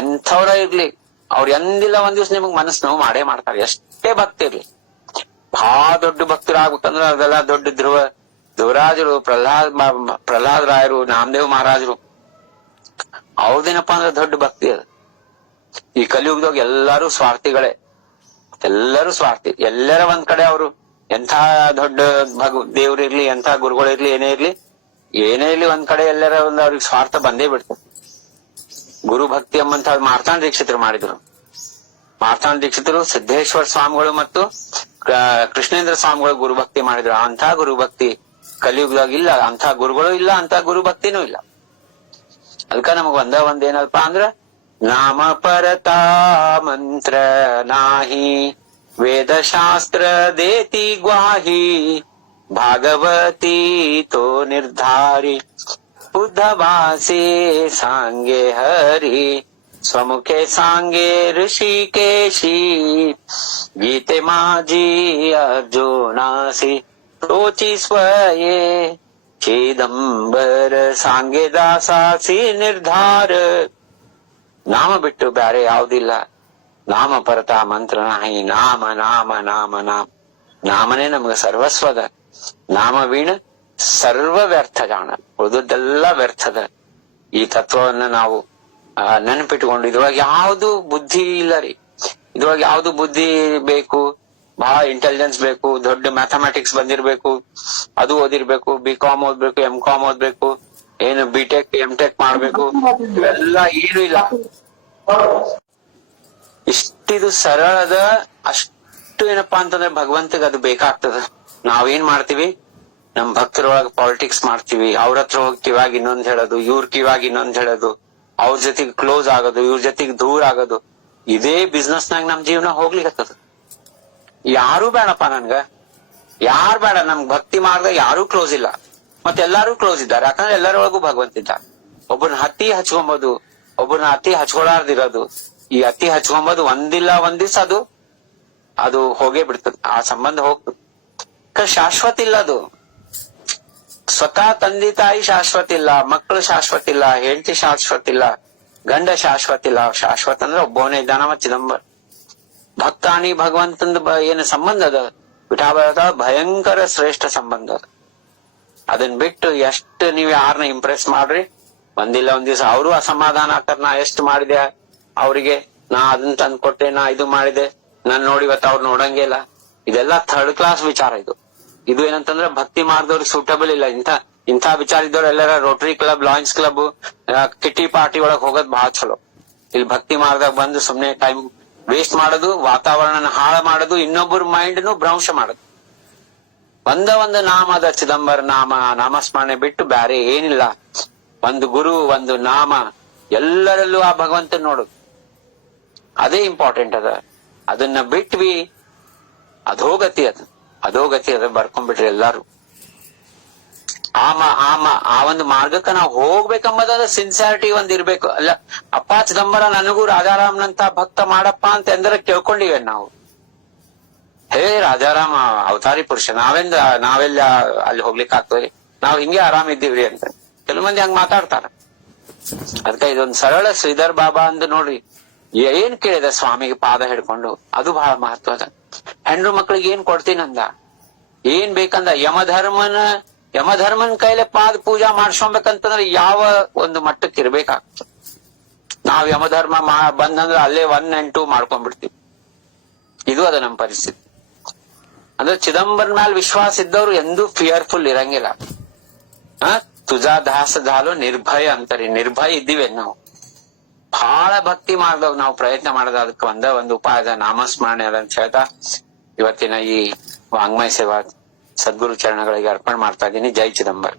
ಎಂಥವ್ರ ಇರ್ಲಿ, ಅವ್ರು ಎಂದಿಲ್ಲ ಒಂದ್ ದಿವ್ಸ ನಿಮಗ್ ಮನಸ್ಸು ನೋವು ಮಾಡೇ ಮಾಡ್ತಾರೆ, ಎಷ್ಟೇ ಭಕ್ತಿ ಇರ್ಲಿ. ಬಹಳ ದೊಡ್ಡ ಭಕ್ತರಾಗ್ಬೇಕಂದ್ರ ಅದೆಲ್ಲ ದೊಡ್ಡ ಧ್ರುವರಾಜರು, ಪ್ರಹ್ಲಾದ್ ರಾಯರು, ನಾಮದೇವ್ ಮಹಾರಾಜರು, ಅವ್ರದೇನಪ್ಪಾ ಅಂದ್ರೆ ದೊಡ್ಡ ಭಕ್ತಿ ಅದ. ಈ ಕಲಿಯುಗದಾಗ ಎಲ್ಲಾರು ಸ್ವಾರ್ಥಿಗಳೇ, ಎಲ್ಲರೂ ಸ್ವಾರ್ಥಿ. ಎಲ್ಲರ ಒಂದ್ ಕಡೆ ಅವರು ಎಂಥ ದೊಡ್ಡ ದೇವ್ರಿರ್ಲಿ, ಎಂಥ ಗುರುಗಳಿರ್ಲಿ, ಏನೇ ಇರ್ಲಿ ಒಂದ್ ಕಡೆ ಎಲ್ಲರ ಒಂದು ಅವ್ರಿಗೆ ಸ್ವಾರ್ಥ ಬಂದೇ ಬಿಡ್ತದೆ. ಗುರು ಭಕ್ತಿ ಎಂಬಂತ ಮಾರ್ತಾಂಡ ದೀಕ್ಷಿತರು ಮಾಡಿದ್ರು. ಮಾರ್ತಾಂಡ ದೀಕ್ಷಿತರು, ಸಿದ್ದೇಶ್ವರ ಸ್ವಾಮಿಗಳು ಮತ್ತು ಕೃಷ್ಣೇಂದ್ರ ಸ್ವಾಮಿಗಳು ಗುರುಭಕ್ತಿ ಮಾಡಿದ್ರು. ಅಂತ ಗುರುಭಕ್ತಿ ಕಲಿಯುಗದಾಗ ಇಲ್ಲ, ಅಂತ ಗುರುಗಳು ಇಲ್ಲ, ಅಂತ ಗುರುಭಕ್ತಿನೂ ಇಲ್ಲ. ಅದಕ್ಕ ನಮಗ್ ಒಂದೇನಲ್ಪ ಅಂದ್ರ ನಾಮ ಪರತಾ ಮಂತ್ರ ನಾಹಿ ವೇದಶಾಸ್ತ್ರ ದೇತಿ ಗ್ವಾಹಿ ಭಾಗವತಿ ತೋ ನಿರ್ಧಾರಿ ಬುದ್ಧವಾಸಿ ಸಾಂಗೆ ಹರಿ ಸ್ವಮುಖೆ ಸಾಂಗೆ ಋಷಿಕೇಶಿ ಗೀತೆ ಮಾಜಿ ಅರ್ಜುನಾಸಿ ರೋಚಿ ಸ್ವಯೇ ಚಿದಂಬರ ಸಾಂಗೆ ದಾಸಾಸಿ ನಿರ್ಧಾರ. ನಾಮ ಬಿಟ್ಟು ಬ್ಯಾರೆ ಯಾವುದಿಲ್ಲ. ನಾಮ ಪರತ ಮಂತ್ರ ನಾಹಿ. ನಾಮ ನಾಮ ನಾಮ ನಾಮ ನಾಮನೇ ನಮ್ಗ ಸರ್ವಸ್ವದ. ನಾಮ ವೀಣ ಸರ್ವ ವ್ಯರ್ಥ ಜಾಣ, ಉಳಿದದ್ದೆಲ್ಲ ವ್ಯರ್ಥದ. ಈ ತತ್ವವನ್ನ ನಾವು ನೆನಪಿಟ್ಕೊಂಡು ಇದ್ರೊಳಗೆ ಯಾವ್ದು ಬುದ್ಧಿ ಇಲ್ಲ ರೀ. ಇದ್ರೊಳಗೆ ಯಾವ್ದು ಬುದ್ಧಿ ಬೇಕು, ಬಹಳ ಇಂಟೆಲಿಜೆನ್ಸ್ ಬೇಕು, ದೊಡ್ಡ ಮ್ಯಾಥಮೆಟಿಕ್ಸ್ ಬಂದಿರ್ಬೇಕು, ಅದು ಓದಿರ್ಬೇಕು, BCom ಓದ್ಬೇಕು, MCom ಓದ್ಬೇಕು, ಏನು BTech MTech ಮಾಡ್ಬೇಕು, ಇವೆಲ್ಲ ಏನು ಇಲ್ಲ. ಇಷ್ಟಿದು ಸರಳದ. ಅಷ್ಟು ಏನಪ್ಪಾ ಅಂತಂದ್ರೆ ಭಗವಂತಗ ಅದು ಬೇಕಾಗ್ತದ. ನಾವೇನ್ ಮಾಡ್ತೀವಿ, ನಮ್ ಭಕ್ತರೊಳಗ ಪಾಲಿಟಿಕ್ಸ್ ಮಾಡ್ತೀವಿ. ಅವ್ರ ಹತ್ರ ಹೋಗಿ ಕಿವಾಗ ಇನ್ನೊಂದ್ ಹೇಳೋದು, ಇವ್ರ ಕಿವಾಗ ಇನ್ನೊಂದ್ ಹೇಳೋದು, ಅವ್ರ ಜೊತೆಗೆ ಕ್ಲೋಸ್ ಆಗೋದು, ಇವ್ರ ಜೊತೆಗೆ ದೂರ ಆಗೋದು. ಇದೇ ಬಿಸ್ನೆಸ್ ನಾಗ ನಮ್ ಜೀವನ ಹೋಗ್ಲಿಕ್ಕತ್ತದ. ಯಾರು ಬೇಡಪ್ಪ ನನ್ಗ, ಯಾರು ಬೇಡ. ನಮ್ಗ್ ಭಕ್ತಿ ಮಾರ್ಗ ಯಾರು ಕ್ಲೋಸ್ ಇಲ್ಲ, ಮತ್ತೆ ಎಲ್ಲಾರು ಕ್ಲೋಸ್ ಇದ್ದಾರೆ. ಯಾಕಂದ್ರೆ ಎಲ್ಲರೊಳಗೂ ಭಗವಂತ ಇದ್ದ. ಒಬ್ಬನ ಹತ್ತಿ ಹಚ್ಕೊಂಬೋದು, ಒಬ್ಬನ ಅತಿ ಹಚ್ಕೊಳಾರ್ದಿರೋದು. ಈ ಅತಿ ಹಚ್ಕೊಂಬೋದು ಒಂದಿಲ್ಲ ಒಂದ್ ದಿವ್ಸ ಅದು ಹೋಗೇ ಬಿಡ್ತದ. ಆ ಸಂಬಂಧ ಹೋಗ್ತದೆ. ಶಾಶ್ವತ ಇಲ್ಲ ಅದು. ಸ್ವತಃ ತಂದೆ ತಾಯಿ ಶಾಶ್ವತ ಇಲ್ಲ, ಮಕ್ಕಳು ಶಾಶ್ವತ ಇಲ್ಲ, ಹೆಂಡತಿ ಶಾಶ್ವತ ಇಲ್ಲ, ಗಂಡ ಶಾಶ್ವತ ಇಲ್ಲ. ಶಾಶ್ವತ ಅಂದ್ರೆ ಒಬ್ಬವನೇ ಇದ್ದಾನ ಮತ್ ಚಿದಂಬರ. ಭಕ್ತಾನಿ ಭಗವಂತಂದ ಏನ್ ಸಂಬಂಧ ಅದ, ವಿಠಾಬರದ ಭಯಂಕರ ಶ್ರೇಷ್ಠ ಸಂಬಂಧ ಅದ. ಅದನ್ ಬಿಟ್ಟು ಎಷ್ಟು ನೀವ್ ಯಾರನ್ನ ಇಂಪ್ರೆಸ್ ಮಾಡ್ರಿ, ಒಂದಿಲ್ಲ ಒಂದ್ ದಿವ್ಸ ಅವರು ಅಸಮಾಧಾನ ಆಗ್ತಾರ. ನಾ ಎಷ್ಟು ಮಾಡಿದೆ ಅವ್ರಿಗೆ, ನಾ ಅದನ್ನ ತಂದ್ ಕೊಟ್ಟೆ, ನಾ ಇದು ಮಾಡಿದೆ, ನಾನ್ ನೋಡಿ ಇವತ್ತು ಅವ್ರು ನೋಡಂಗೇ ಇಲ್ಲ. ಇದೆಲ್ಲ ಥರ್ಡ್ ಕ್ಲಾಸ್ ವಿಚಾರ. ಇದು ಏನಂತಂದ್ರೆ ಭಕ್ತಿ ಮಾರ್ಗದವ್ರಿಗೆ ಸೂಟಬಲ್ ಇಲ್ಲ. ಇಂಥ ವಿಚಾರ ಇದ್ದವ್ರು ಎಲ್ಲರ Rotary club, lions club, ಕಿಟಿ party ಒಳಗ್ ಹೋಗೋದ್ ಬಹಳ ಚಲೋ. ಇಲ್ಲಿ ಭಕ್ತಿ ಮಾರ್ಗದಾಗ ಬಂದು ಸುಮ್ನೆ ಟೈಮ್ ವೇಸ್ಟ್ ಮಾಡೋದು, ವಾತಾವರಣ ಹಾಳ ಮಾಡೋದು, ಇನ್ನೊಬ್ಬರ ಮೈಂಡ್ ನು ಭ್ರಂಶ ಮಾಡೋದು. ಒಂದು ನಾಮ ಅದ, ಚಿದಂಬರ ನಾಮ. ನಾಮಸ್ಮರಣೆ ಬಿಟ್ಟು ಬ್ಯಾರೆ ಏನಿಲ್ಲ. ಒಂದು ಗುರು, ಒಂದು ನಾಮ, ಎಲ್ಲರಲ್ಲೂ ಆ ಭಗವಂತ ನೋಡುದು, ಅದೇ ಇಂಪಾರ್ಟೆಂಟ್ ಅದ. ಅದನ್ನ ಬಿಟ್ವಿ ಅಧೋಗತಿ ಅದ ಬರ್ಕೊಂಡ್ಬಿಟ್ರಿ ಎಲ್ಲಾರು. ಆ ಒಂದು ಮಾರ್ಗಕ್ಕ ನಾವು ಹೋಗ್ಬೇಕಂಬುದ ಸಿನ್ಸಿಯಾರಿಟಿ ಒಂದ್ ಇರ್ಬೇಕು. ಅಲ್ಲ ಅಪ್ಪ ಚಿದಂಬರ ನನಗೂ ರಾಜಾರಾಮ್ನಂತ ಭಕ್ತ ಮಾಡಪ್ಪ ಅಂತ ಎಂದರೆ ಕೇಳ್ಕೊಂಡಿವೆ ನಾವು. ಹೇ ರಾಜಾರಾಮ ಅವತಾರಿ ಪುರುಷ, ನಾವೆಲ್ಲ ಅಲ್ಲಿ ಹೋಗ್ಲಿಕ್ಕೆ ಆಗ್ತದೆ, ನಾವ್ ಹಿಂಗೆ ಆರಾಮ್ ಇದ್ದೀವ್ರಿ ಅಂತ ಕೆಲವು ಮಂದಿ ಹಂಗ ಮಾತಾಡ್ತಾರ. ಅದಕ್ಕೆ ಇದೊಂದ್ ಸರಳ ಶ್ರೀಧರ್ ಬಾಬಾ ಅಂದ್ ನೋಡ್ರಿ, ಏನ್ ಕೇಳಿದ ಸ್ವಾಮಿಗೆ ಪಾದ ಹಿಡ್ಕೊಂಡು, ಅದು ಬಹಳ ಮಹತ್ವದ. ಹೆಣ್ರು ಮಕ್ಳಿಗೆ ಏನ್ ಕೊಡ್ತೀನಂದ, ಏನ್ ಬೇಕಂದ, ಯಮಧರ್ಮನ್ ಕೈಲೆ ಪಾದ ಪೂಜಾ ಮಾಡ್ಸ್ಕೊಬೇಕಂತಂದ್ರೆ ಯಾವ ಒಂದು ಮಟ್ಟಕ್ಕೆ ಇರ್ಬೇಕಾಗ್ತದೆ. ನಾವ್ ಯಮಧರ್ಮ ಬಂದಂದ್ರೆ ಅಲ್ಲೇ 1 and 2 ಮಾಡ್ಕೊಂಡ್ಬಿಡ್ತೀವಿ. ಇದು ಅದ ನಮ್ ಪರಿಸ್ಥಿತಿ. ಅಂದ್ರೆ ಚಿದಂಬರನ್ ಮ್ಯಾಲ ವಿಶ್ವಾಸ ಇದ್ದವ್ರು ಎಂದೂ ಫಿಯರ್ಫುಲ್ ಇರಂಗಿಲ್ಲ. ತುಜಾ ದಾಸ ದಾಲು ನಿರ್ಭಯ ಅಂತಾರಿ. ನಿರ್ಭಯ ಇದ್ದೀವಿ ನಾವು. ಬಹಳ ಭಕ್ತಿ ಮಾಡ್ದಾಗ ನಾವು ಪ್ರಯತ್ನ ಮಾಡೋದು, ಅದಕ್ಕೆ ಒಂದು ಉಪಾಯದ ನಾಮಸ್ಮರಣೆ ಅದಂತ ಹೇಳ್ತಾ ಇವತ್ತಿನ ಈ ವಾಂಗ್ಮಯ ಸೇವಾ ಸದ್ಗುರು ಚರಣಗಳಿಗೆ ಅರ್ಪಣೆ ಮಾಡ್ತಾ ಇದ್ದೀನಿ. ಜೈ ಚಿದಂಬರ.